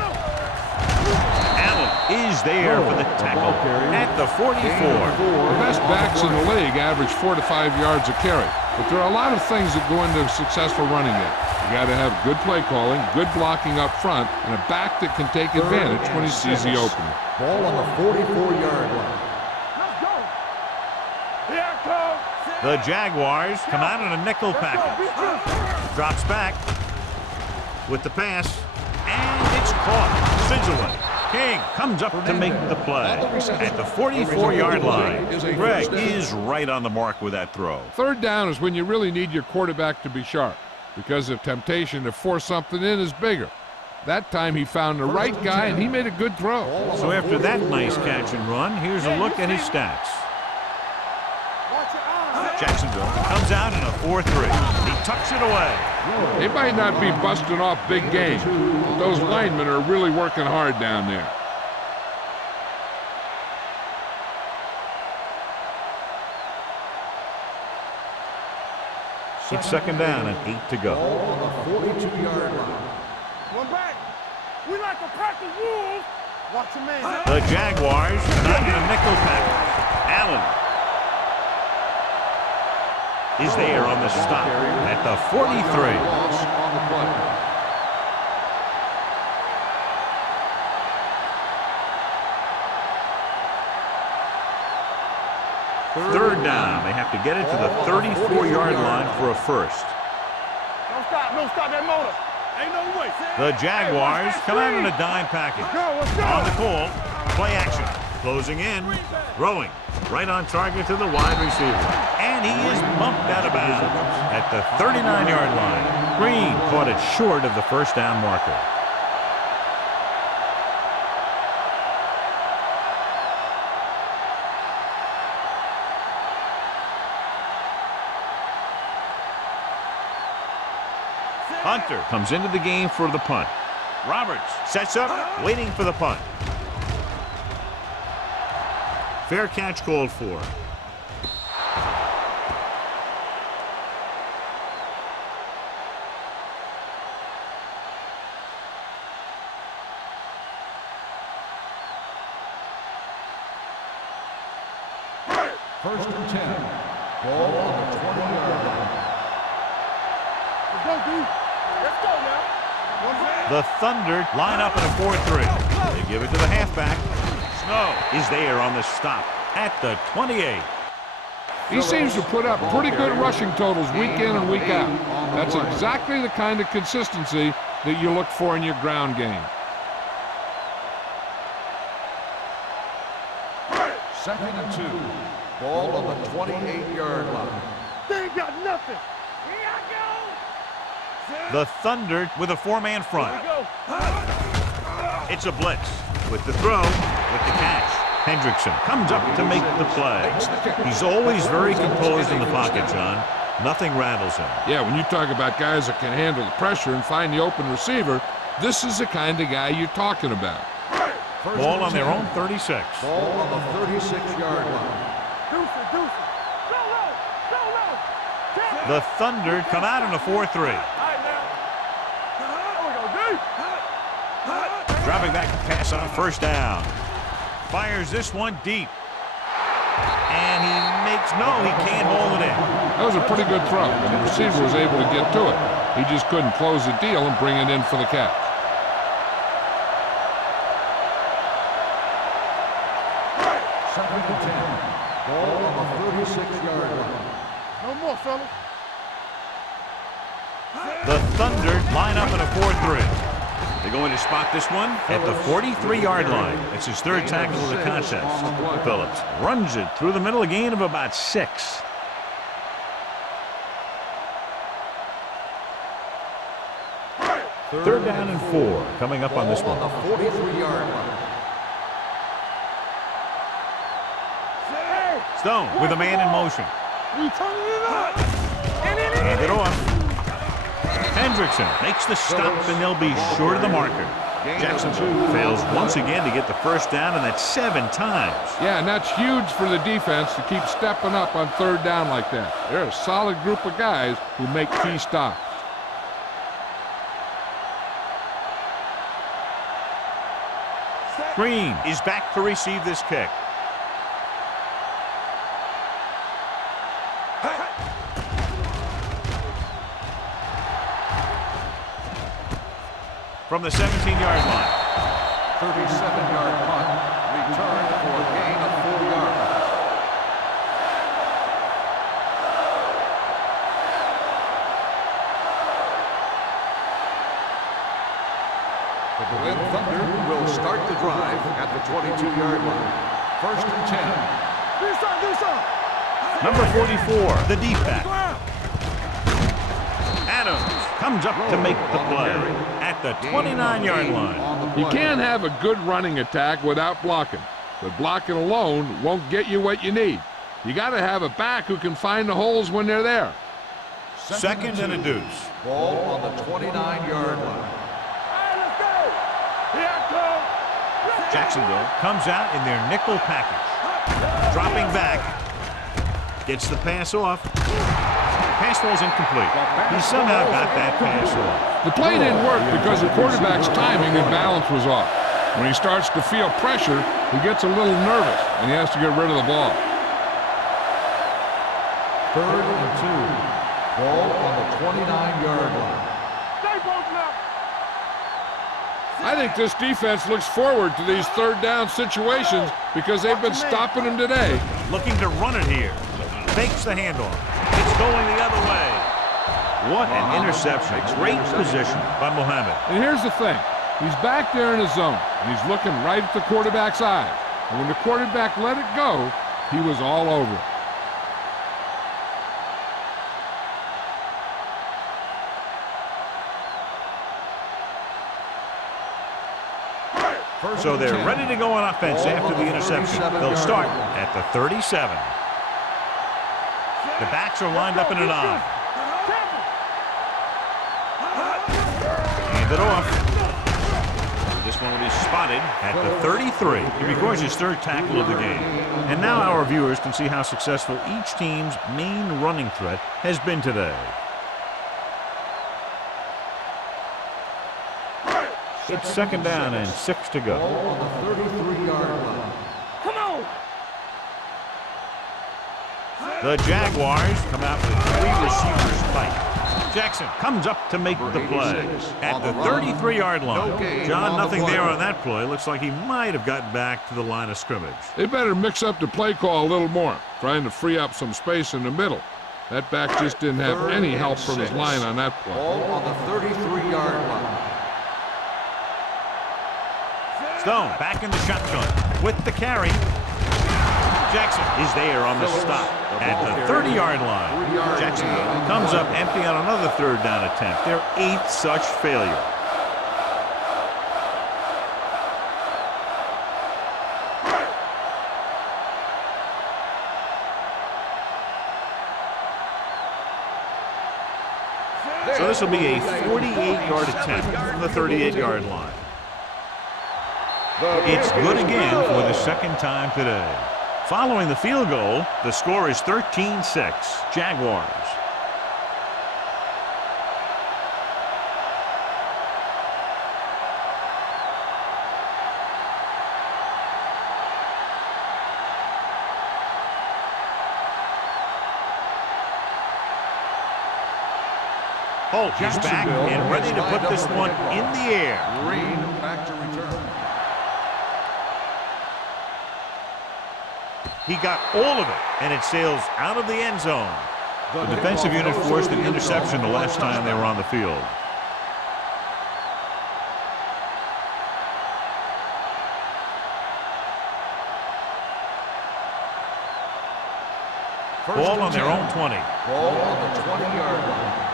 Allen is there for the tackle at the 44. The best backs in the league average 4 to 5 yards a carry. But there are a lot of things that go into a successful running game. You got to have good play calling, good blocking up front, and a back that can take advantage when he sees the opening. Ball on the 44-yard line. Let's go. Here it comes. The Jaguars come out in a nickel package. Drops back with the pass, and it's caught. Sidgwick. King comes up to make the play at the 44-yard line. Greg is right on the mark with that throw. Third down is when you really need your quarterback to be sharp, because the temptation to force something in is bigger. That time he found the right guy, and he made a good throw. So after that nice catch and run, here's a look at his stats. Watch your eyes. Jacksonville comes out in a 4-3. He tucks it away. They might not be busting off big games, but those linemen are really working hard down there. It's second down and 8 to go. Ball on the 42-yard line. One back. We like to practice rules. Watch your man. The Jaguars come out in a nickel package. Allen is there on the stop at the 43. Loss on the play. Third down. They have to get it to the 34-yard line for a first. Don't stop. Don't stop that motor. Ain't no way. The Jaguars come out in a dime package. Let's go. On the call, play action. Closing in, throwing right on target to the wide receiver. And he is bumped out of bounds at the 39-yard line. Green caught it short of the first down marker. Hunter comes into the game for the punt. Roberts sets up, waiting for the punt. Fair catch called for. First and 10. Ball on the 20-yard line. Let's go, D. Let's go now. One back. The Thunder line up in a 4-3. They give it to the halfback. Snow is there on the stop at the 28. He seems to put up pretty good rushing totals week in and week out. That's exactly the kind of consistency that you look for in your ground game. Second and 2. Ball on the 28-yard line. They ain't got nothing. Here I go. The Thunder with a four-man front. Here we go. It's a blitz with the throw, with the catch. Hendrickson comes up to make the play. He's always very composed in the pocket, John. Nothing rattles him. Yeah, when you talk about guys that can handle the pressure and find the open receiver, this is the kind of guy you're talking about. Ball on their own 36. Ball on the 36-yard line. The Thunder come out in a 4-3. Dropping back to pass on first down. Fires this one deep. And he can't hold it in. That was a pretty good throw, and the receiver was able to get to it. He just couldn't close the deal and bring it in for the catch. Second and 10. Ball on the 36-yard line. No more, fellas. The Thunder line up in a 4-3. They're going to spot this one at the 43-yard line. It's his third tackle of the contest. Phillips runs it through the middle, a gain of about 6. Third down and 4 coming up on this one. On the 43-yard line. Stone with a man in motion. We turning it up. Hand it off. Hendrickson makes the stop, and they'll be short of the marker. Jacksonville fails once again to get the first down, and that's 7 times. Yeah, and that's huge for the defense to keep stepping up on third down like that. They're a solid group of guys who make key stops. Green is back to receive this kick. From the 17-yard line. 37-yard punt. Returned for a gain of 4 yards. The Berlin Thunder will start the drive at the 22-yard line. First and 10. Number 44, the deep back. Adams comes up to make the play at the 29-yard line. You can't have a good running attack without blocking, but blocking alone won't get you what you need. You got to have a back who can find the holes when they're there. Second and a deuce. Ball on the 29-yard line. Jacksonville comes out in their nickel package. Dropping back. Gets the pass off. Pass ball's incomplete. He somehow got that pass off. The play didn't work because the quarterback's timing and balance was off. When he starts to feel pressure, he gets a little nervous, and he has to get rid of the ball. Third and 2. Ball on the 29-yard line. I think this defense looks forward to these third down situations because they've been stopping them today. Looking to run it here. Fakes the handoff. It's going the other way. What an interception. Great position by Muhammad. And here's the thing. He's back there in his zone, and he's looking right at the quarterback's eyes. And when the quarterback let it go, he was all over it. So they're ready to go on offense after the interception. They'll start at the 37. The backs are lined up in an I. Hand it off. This one will be spotted at the 33. He records his third tackle of the game. And now our viewers can see how successful each team's main running threat has been today. It's second down and 6 to go. Ball on the 33-yard line. Come on! The Jaguars come out with 3 receivers fight. Jackson comes up to make the play at the 33-yard line. John, nothing there on that play. Looks like he might have gotten back to the line of scrimmage. They better mix up the play call a little more, trying to free up some space in the middle. That back just didn't have any help from his line on that play. Ball on the 33-yard line. Stone back in the shotgun with the carry. Jackson is there on the stop at the 30-yard line. Jacksonville comes up empty on another third down attempt. Their 8th such failure. So this will be a 48-yard attempt from the 38-yard line. It's good again for the second time today. Following the field goal, the score is 13-6, Jaguars. Holt is back and ready to put this one in the air. Green back to return. He got all of it, and it sails out of the end zone. The defensive unit forced an interception the last time they were on the field. Ball on their own 20. Ball on the 20-yard line.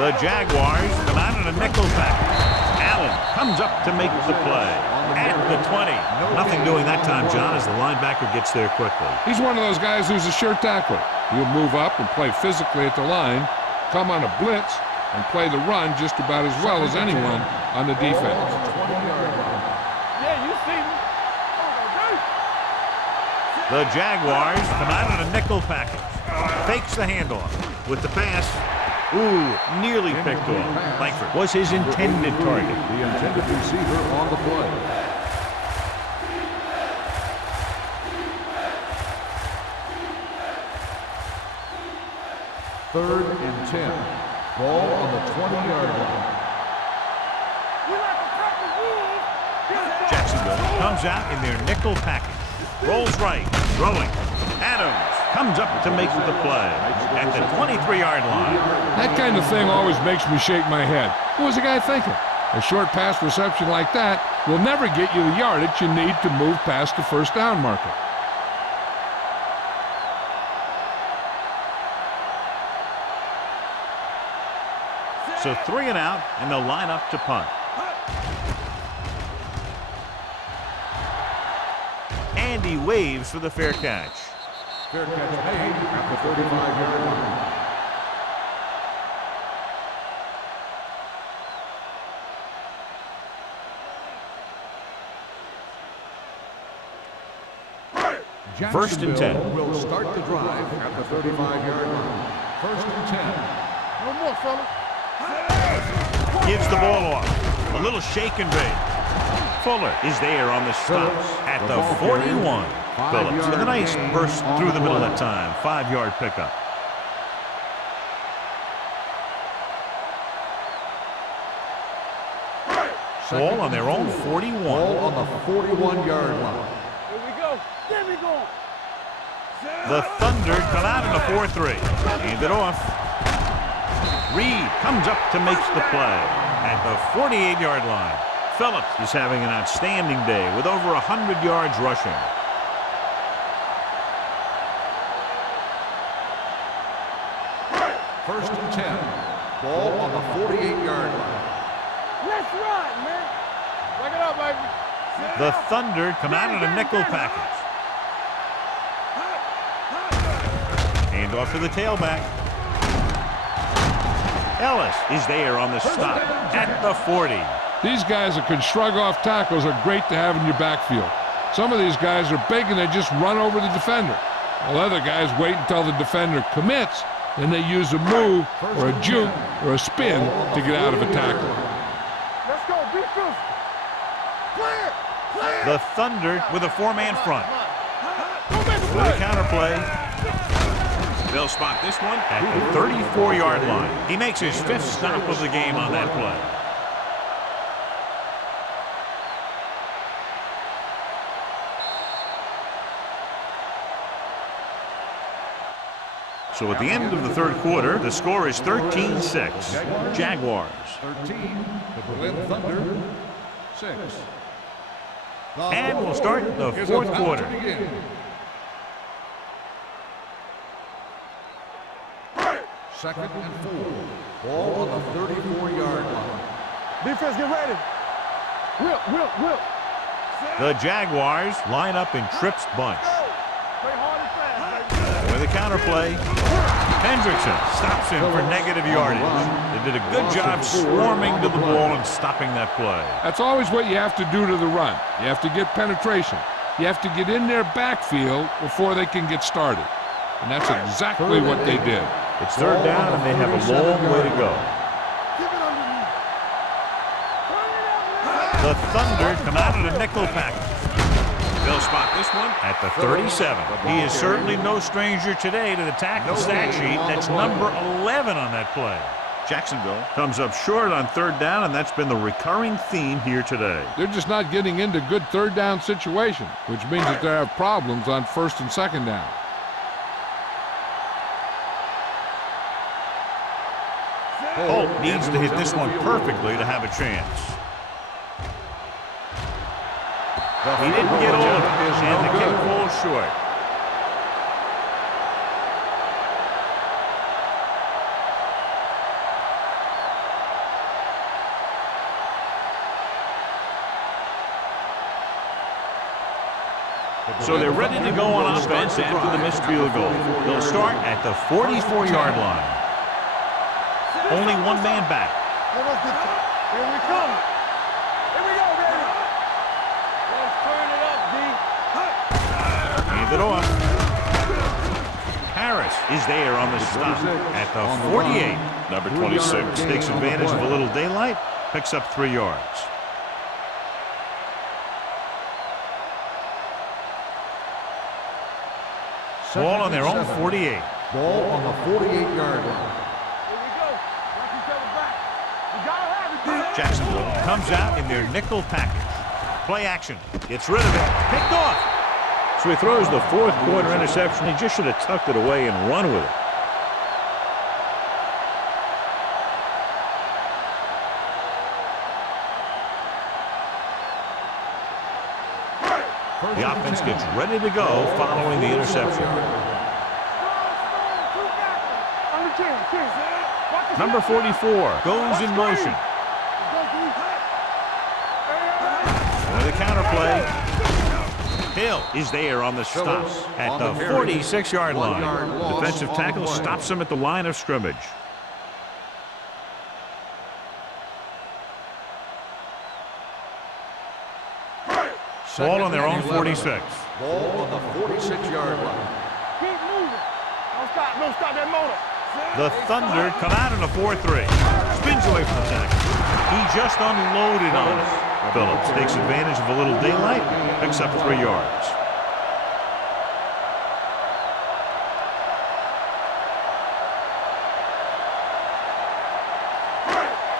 The Jaguars come out in a nickel package. Allen comes up to make the play. At the 20. Nothing doing that time, John, as the linebacker gets there quickly. He's one of those guys who's a sure tackler. He'll move up and play physically at the line, come on a blitz, and play the run just about as well as anyone on the defense. Yeah, you see me. The Jaguars come out in a nickel package. Fakes the handoff with the pass. Ooh, nearly picked off. Langford was his intended target. The intended receiver on the play. Third and 10. Ball on the 20-yard line. Jacksonville comes out in their nickel package. Rolls right, throwing. Adams comes up to make the play at the 23-yard line. That kind of thing always makes me shake my head. What was the guy thinking? A short pass reception like that will never get you the yardage you need to move past the first down marker. So 3 and out, and they'll line up to punt. And he waves for the fair catch. Fair catch made at the 35-yard line. First and 10. Will start the drive at the 35-yard line. First and 10. No more, fellas. Gives the ball off. A little shake and bake. Fuller is there on the stop at the 41. Phillips with a nice burst through the middle that time. 5-yard pickup. Ball on their own 41. Ball on the 41-yard line. Here we go. There we go. The Thunder come out in a 4-3. Hand it off. Reed comes up to make the play at the 48-yard line. Phillips is having an outstanding day with over 100 yards rushing. First and 10. Ball on the 48-yard line. Let's run, man. Back it up, baby. The Thunder come out in a nickel package. Hand off to the tailback. Ellis is there on the stop at the 40. These guys that can shrug off tackles are great to have in your backfield. Some of these guys are big and they just run over the defender, while other guys wait until the defender commits and they use a move or a juke or a spin to get out of a tackle. Let's go. Defense. Clear. Clear. The Thunder with a 4-man front. Go make a With play. a counterplay. They'll spot this one at the 34-yard line. He makes his 5th stop of the game on that play. So at the end of the third quarter, the score is 13-6. Jaguars. 13. The Berlin Thunder. 6. And we'll start the fourth quarter. Second and 4. Ball on the 34-yard line. Defense, get ready. Whip. The Jaguars line up in Tripp's bunch. Play hard and fast, baby. With a counterplay. Hendrickson stops him for negative yardage. They did a good job swarming to the ball and stopping that play. That's always what you have to do to the run. You have to get penetration. You have to get in their backfield before they can get started. And that's exactly what they did. It's third down, and they have a long way to go. The Thunder come out of the nickel package. They'll spot this one at the 37. He is certainly no stranger today to the tackle stat sheet. That's number 11 on that play. Jacksonville comes up short on third down, and that's been the recurring theme here today. They're just not getting into good third down situations, which means that they have problems on first and second down. Holt needs to hit this one perfectly to have a chance. He didn't get all of it, and the kick falls short. So they're ready to go on offense after the missed field goal. They'll start at the 44-yard line. Only one man back. Here we come. Here we go, baby. Let's turn it up, D. Hand it off. Harris is there on the stop at the 48. Number 26 takes advantage of a little daylight, picks up 3 yards. Ball on their own 48. Ball on the 48-yard line. Jacksonville comes out in their nickel package. Play action. Gets rid of it. Picked off. So he throws the fourth quarter interception. He just should have tucked it away and run with it. The offense gets ready to go following the interception. Number 44 goes in motion. The counterplay. Hill is there on the stop at the 46-yard line. Defensive tackle stops him at the line of scrimmage. Ball on their own 46. Ball on the 46-yard line. Keep moving. Don't stop that motor. The Thunder come out in a 4-3. Spins away from the tackle. He just unloaded on it. Phillips takes advantage of a little daylight, picks up 3 yards.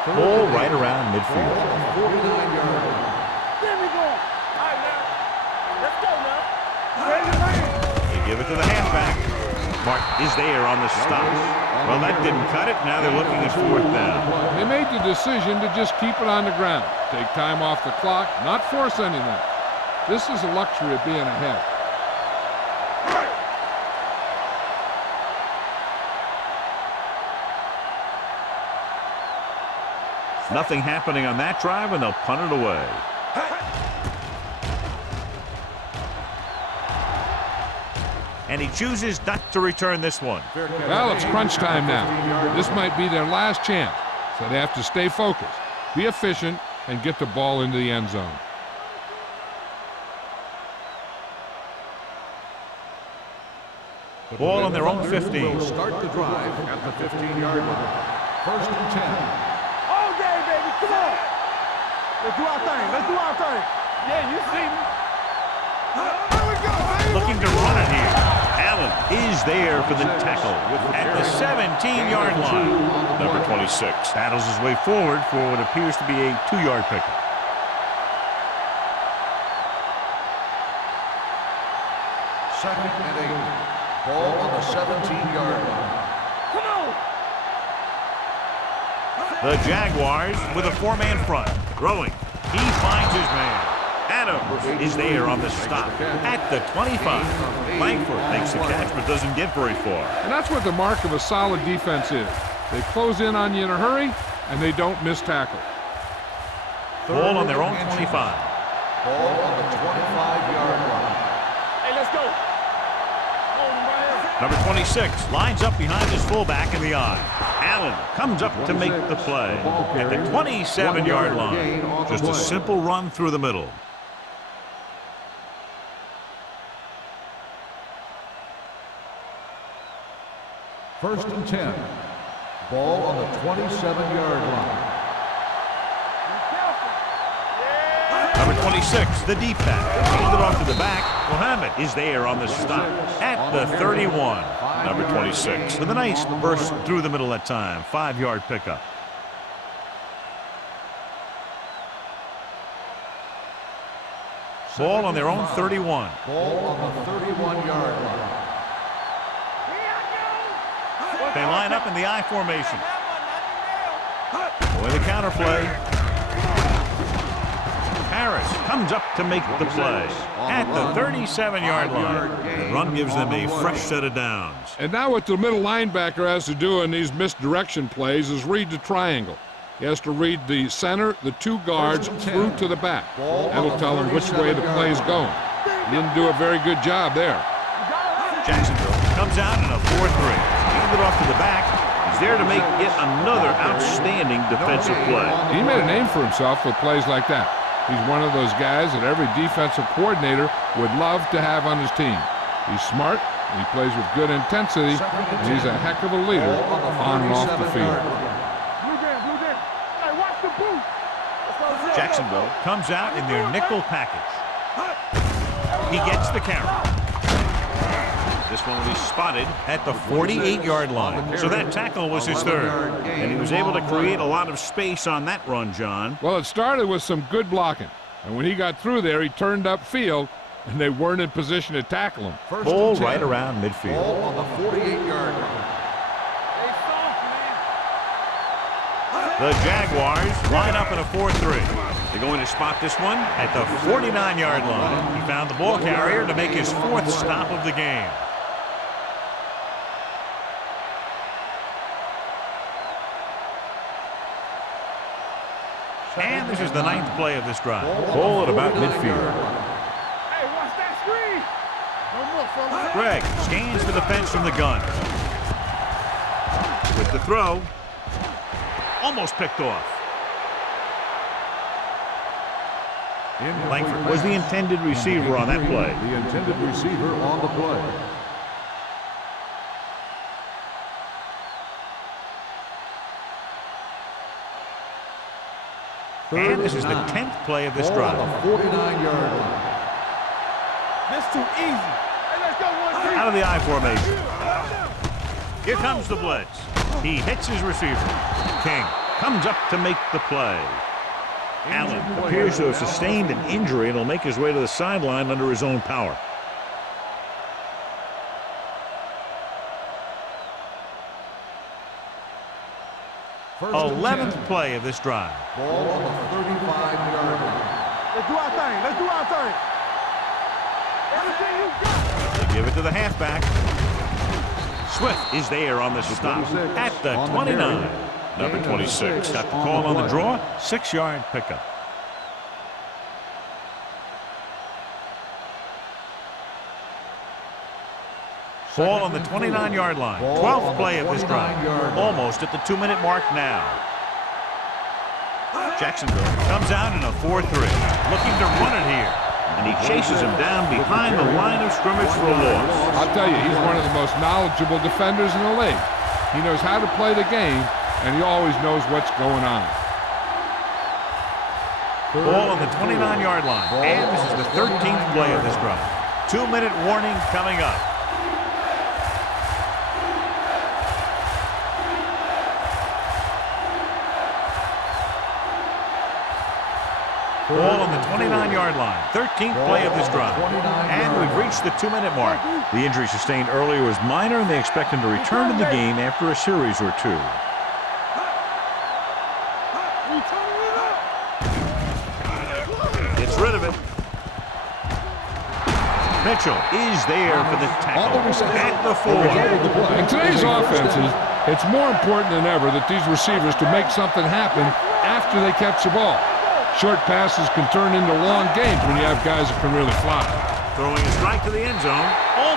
Ball right around midfield. 49-yard line. There we go. All right, now. Let's go now. Ready to land. They give it to the halfback. Martin is there on the stop. Well, that didn't cut it. Now they're looking at fourth down. They made the decision to just keep it on the ground. Take time off the clock, not force anything. This is the luxury of being ahead. Nothing happening on that drive, and they'll punt it away. And he chooses not to return this one. Well, it's crunch time now. This might be their last chance, so they have to stay focused, be efficient, and get the ball into the end zone. Ball on their own 15. Will start the drive at the 15-yard line. First and 10. All day, baby. Come on. Let's do our thing. Let's do our thing. Yeah, you see me. Here we go, baby. Looking to run it here. Allen is there for the tackle at the 17-yard line. Number 26 battles his way forward for what appears to be a 2-yard pickup. Second and 8. Ball on the 17-yard line. Come on. The Jaguars with a 4-man front. Throwing. He finds his man. Adams is there on the stop at the 25. Langford makes the catch but doesn't get very far. And that's what the mark of a solid defense is. They close in on you in a hurry, and they don't miss tackle. Ball on their own 25. Ball on the 25-yard line. Hey, let's go. Hold him right here. Number 26 lines up behind his fullback in the I. Allen comes up to make the play at the 27-yard line. Just a simple run through the middle. First and 10. Ball on the 27-yard line. Number 26, the deep back. Handed off to the back. Mohammed is there on the stop at the 31. Number 26 with a nice burst through the middle that time. 5-yard pickup. Ball on their own 31. Ball on the 31-yard line. They line up in the I formation. With a counter play. Harris comes up to make the play at the 37-yard line. The run gives them a fresh set of downs. And now what the middle linebacker has to do in these misdirection plays is read the triangle. He has to read the center, the 2 guards, through to the back. That'll tell him which way the play is going. He didn't do a very good job there. Jacksonville comes out in a 4-3. Handed off to the back. He's there to make yet another outstanding defensive play. He made a name for himself with plays like that. He's one of those guys that every defensive coordinator would love to have on his team. He's smart, he plays with good intensity, and he's a heck of a leader on and off the field. Jacksonville comes out in their nickel package. He gets the carry. This one will be spotted at the 48-yard line. So that tackle was his third. And he was able to create a lot of space on that run, John. Well, it started with some good blocking. And when he got through there, he turned upfield, and they weren't in position to tackle him. Ball right around midfield. Ball on the 48-yard line. The Jaguars line up in a 4-3. They're going to spot this one at the 49-yard line. He found the ball carrier to make his 4th stop of the game. And this is the 9th play of this drive. Ball at about midfield. Hey, watch that screen. No more, fellas. Greg scans the defense from the gun. With the throw. Almost picked off. Langford was the intended receiver on that play. The intended receiver on the play. And this is the 10th play of this drive. On the 49-yard line. This too easy. Hey, let's go 1-3. Out of the I formation. Here comes the blitz. He hits his receiver. King comes up to make the play. Allen appears to have sustained an injury and will make his way to the sideline under his own power. First 11th play of this drive. Ball on the 35-yard line. Let's do our thing. Let's do our thing. Everything you got. They give it to the halfback. Swift is there on the stop at the 29. Number 26 got the call on the draw. 6-yard pickup. Ball on the 29-yard line. 12th play of this drive. Almost at the 2-minute mark now. Jacksonville comes out in a 4-3. Looking to run it here. And he chases him down behind the line of scrimmage for a loss. I'll tell you, he's one of the most knowledgeable defenders in the league. He knows how to play the game, and he always knows what's going on. Ball on the 29-yard line. And this is the 13th play of this drive. 2-minute warning coming up. Ball on the 29-yard line. 13th play of this drive. And we've reached the 2-minute mark. The injury sustained earlier was minor, and they expect him to return to the game after a series or two. Gets rid of it. Mitchell is there for the tackle at the 4. In today's offenses, it's more important than ever that these receivers to make something happen after they catch the ball. Short passes can turn into long games when you have guys that can really fly. Throwing a strike to the end zone.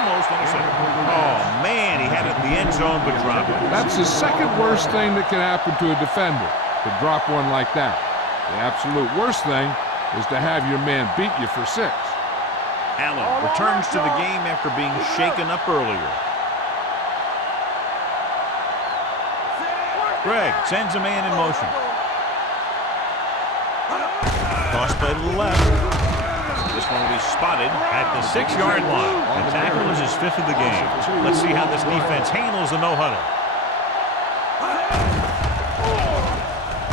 almost intercepted. Oh, man, he had it in the end zone but dropped it. That's the second worst thing that can happen to a defender, to drop one like that. The absolute worst thing is to have your man beat you for 6. Allen returns to the game after being shaken up earlier. Greg sends a man in motion. Toss play to the left. This one will be spotted at the 6-yard line. The tackle is his 5th of the game. Let's see how this defense handles the no-huddle.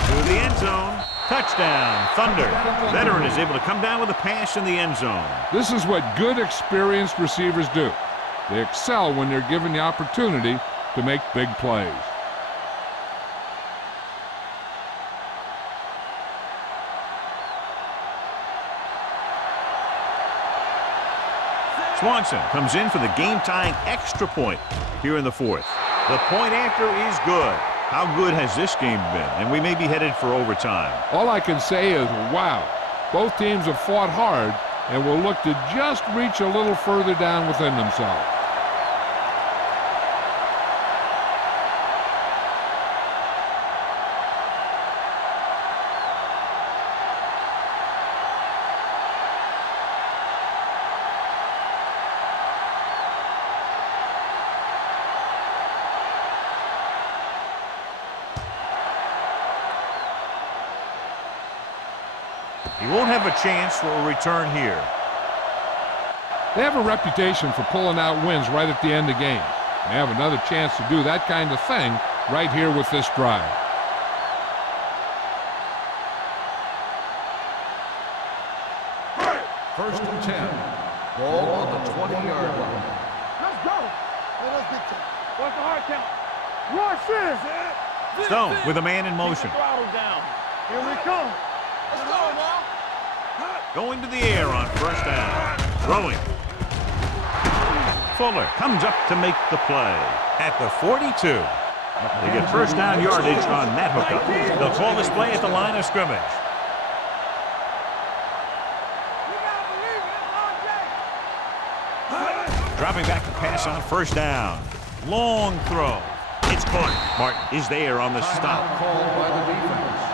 To the end zone. Touchdown, Thunder. Veteran is able to come down with a pass in the end zone. This is what good, experienced receivers do. They excel when they're given the opportunity to make big plays. Swanson comes in for the game-tying extra point here in the 4th. The point after is good. How good has this game been? And we may be headed for overtime. All I can say is, wow. Both teams have fought hard and will look to just reach a little further down within themselves. He won't have a chance for a return here. They have a reputation for pulling out wins right at the end of games. They have another chance to do that kind of thing right here with this drive. First and 10. Ball on the 20-yard line. Let's go. Hey, let's get to it. What's the hard count? Rush this. Stone with a man in motion. Throttle down. Here we come. Let's go, now. Going to the air on first down. Throwing. Fuller comes up to make the play at the 42. They get first down yardage on that hookup. They'll call this play at the line of scrimmage. Dropping back to pass on first down. Long throw. It's caught. Martin is there on the stop. Called by the defense.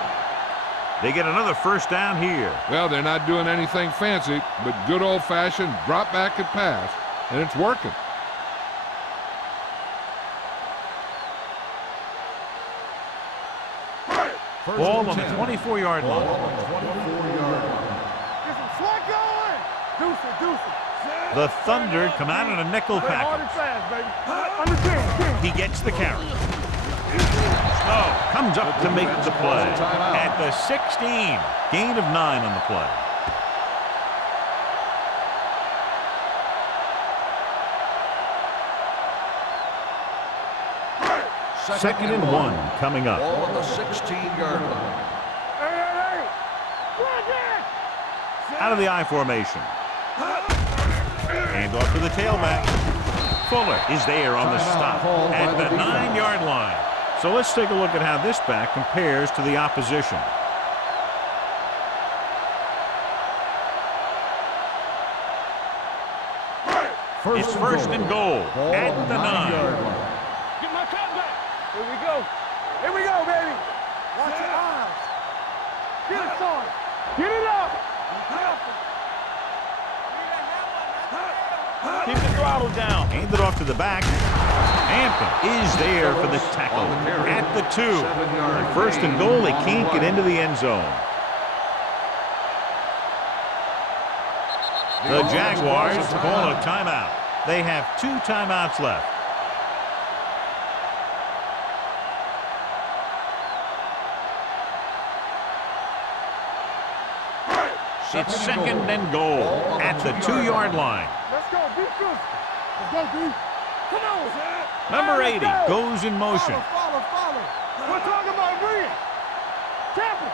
They get another first down here. Well, they're not doing anything fancy, but good old-fashioned drop back and pass, and it's working. Ball on the 24-yard line. Get some slug going. Deuce it, deuce it. The Thunder come out in a nickel Play hard and package. fast, baby. Understand. He gets the carry. Snow comes up to make the play at the 16. Gain of 9 on the play. Second and 1 coming up. Ball on the 16-yard line. Hey. Run it. Out of the I formation. Hand off to the tailback. Fuller is there on the stop at the 9-yard line. So let's take a look at how this back compares to the opposition. It's first and goal at the 9. Get my cut back. Here we go. Here we go, baby. Watch your eyes. Get it, son. Get it up. Keep the throttle down. Hand it off to the back. Hampton is there for the tackle at the 2. On first and goal, they can't get into the end zone. The Jaguars call a timeout. They have 2 timeouts left. It's second and goal at the 2-yard line. Let's go. Be good. Let's go, D. Come on. Number 80 goes in motion. Follow. We're talking about Reed. Tampa.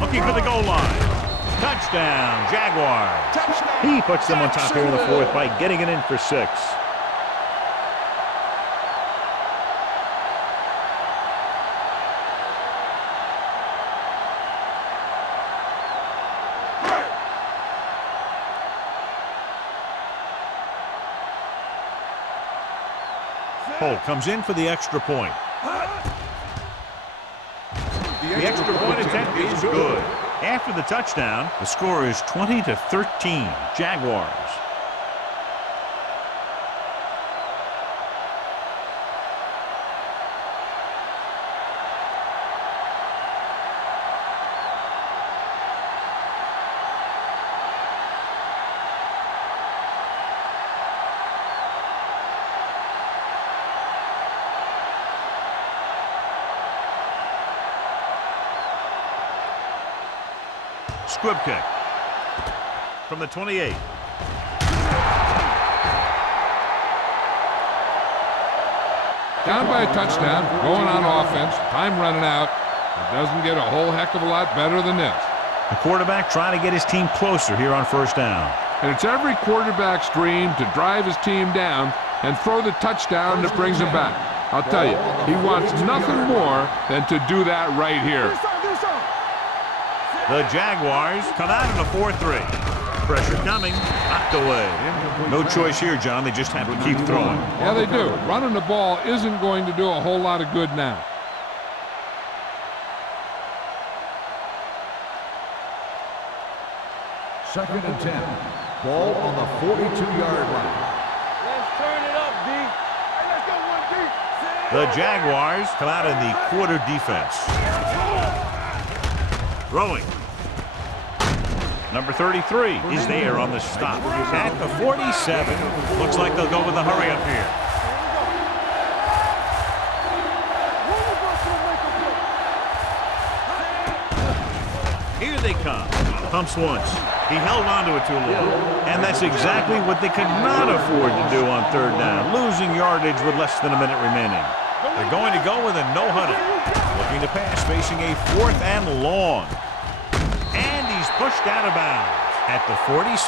Looking for the goal line. Touchdown, Jaguars. He puts them on top here in the 4th by getting it in for 6. Holt comes in for the extra point. The extra point attempt is good. After the touchdown, the score is 20-13, Jaguars. Squib kick from the 28. Down by a touchdown, going on offense, time running out. It doesn't get a whole heck of a lot better than this. The quarterback trying to get his team closer here on first down. And it's every quarterback's dream to drive his team down and throw the touchdown that brings him back. I'll tell you, he wants nothing more than to do that right here. The Jaguars come out in a 4-3. Pressure coming, knocked away. No choice here, John. They just have to keep throwing. Yeah, they do. Running the ball isn't going to do a whole lot of good now. Second and 10. Ball on the 42-yard line. Let's turn it up, D. Hey, let's go, 1D. The Jaguars come out in the quarter defense. Throwing. Number 33 is there on the stop at the 47. Looks like they'll go with a hurry up here. Here they come. Pumps once. He held on to it too long. And that's exactly what they could not afford to do on third down, losing yardage with less than a minute remaining. They're going to go with a no huddle. Looking to pass, facing a 4th and long. And he's pushed out of bounds at the 46.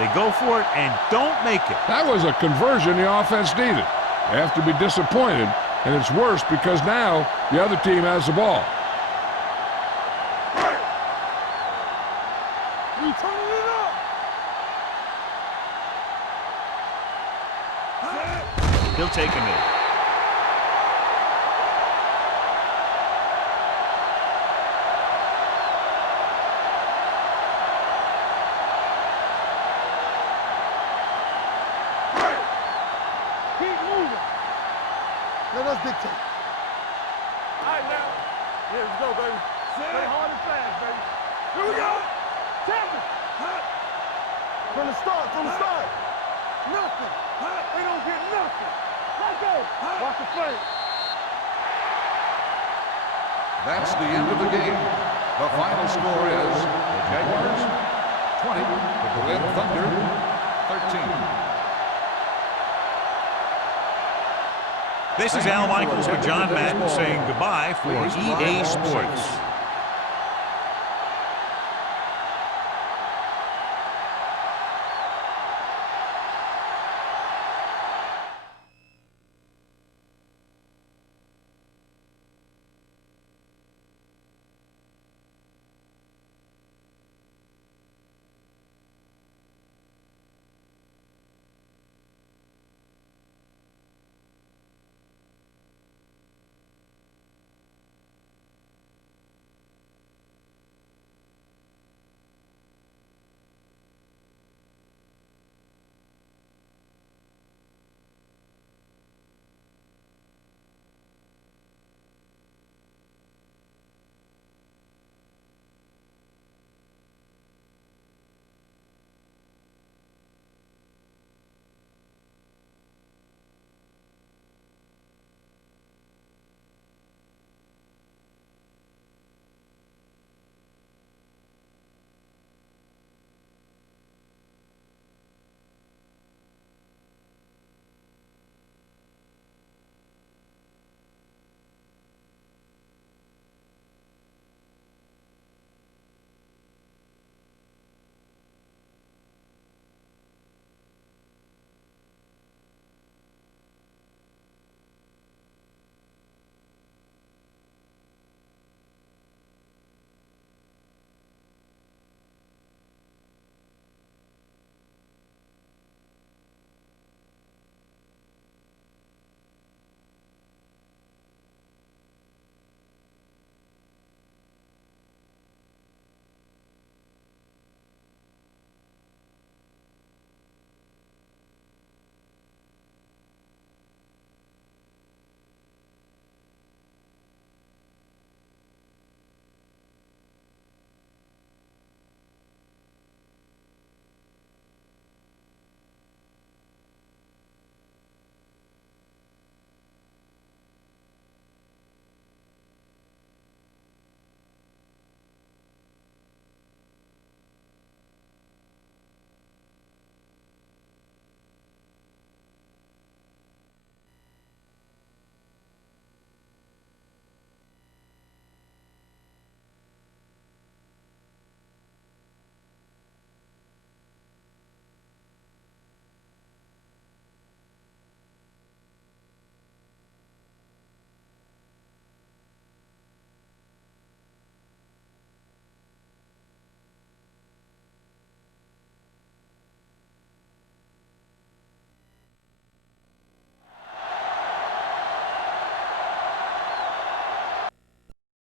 They go for it and don't make it. That was a conversion the offense needed. They have to be disappointed, and it's worse because now the other team has the ball. You turning it up. He'll take a knee. Let us dictate. All right, now. Yeah, let's go, baby. Play hard and fast, baby. Here we go. Champion. From the start, Nothing. They don't get nothing. Let's go. Watch the play. That's the end of the game. The final score is the Jaguars 20, the Berlin Thunder 13. This is Al Michaels with John Madden saying goodbye for EA Sports.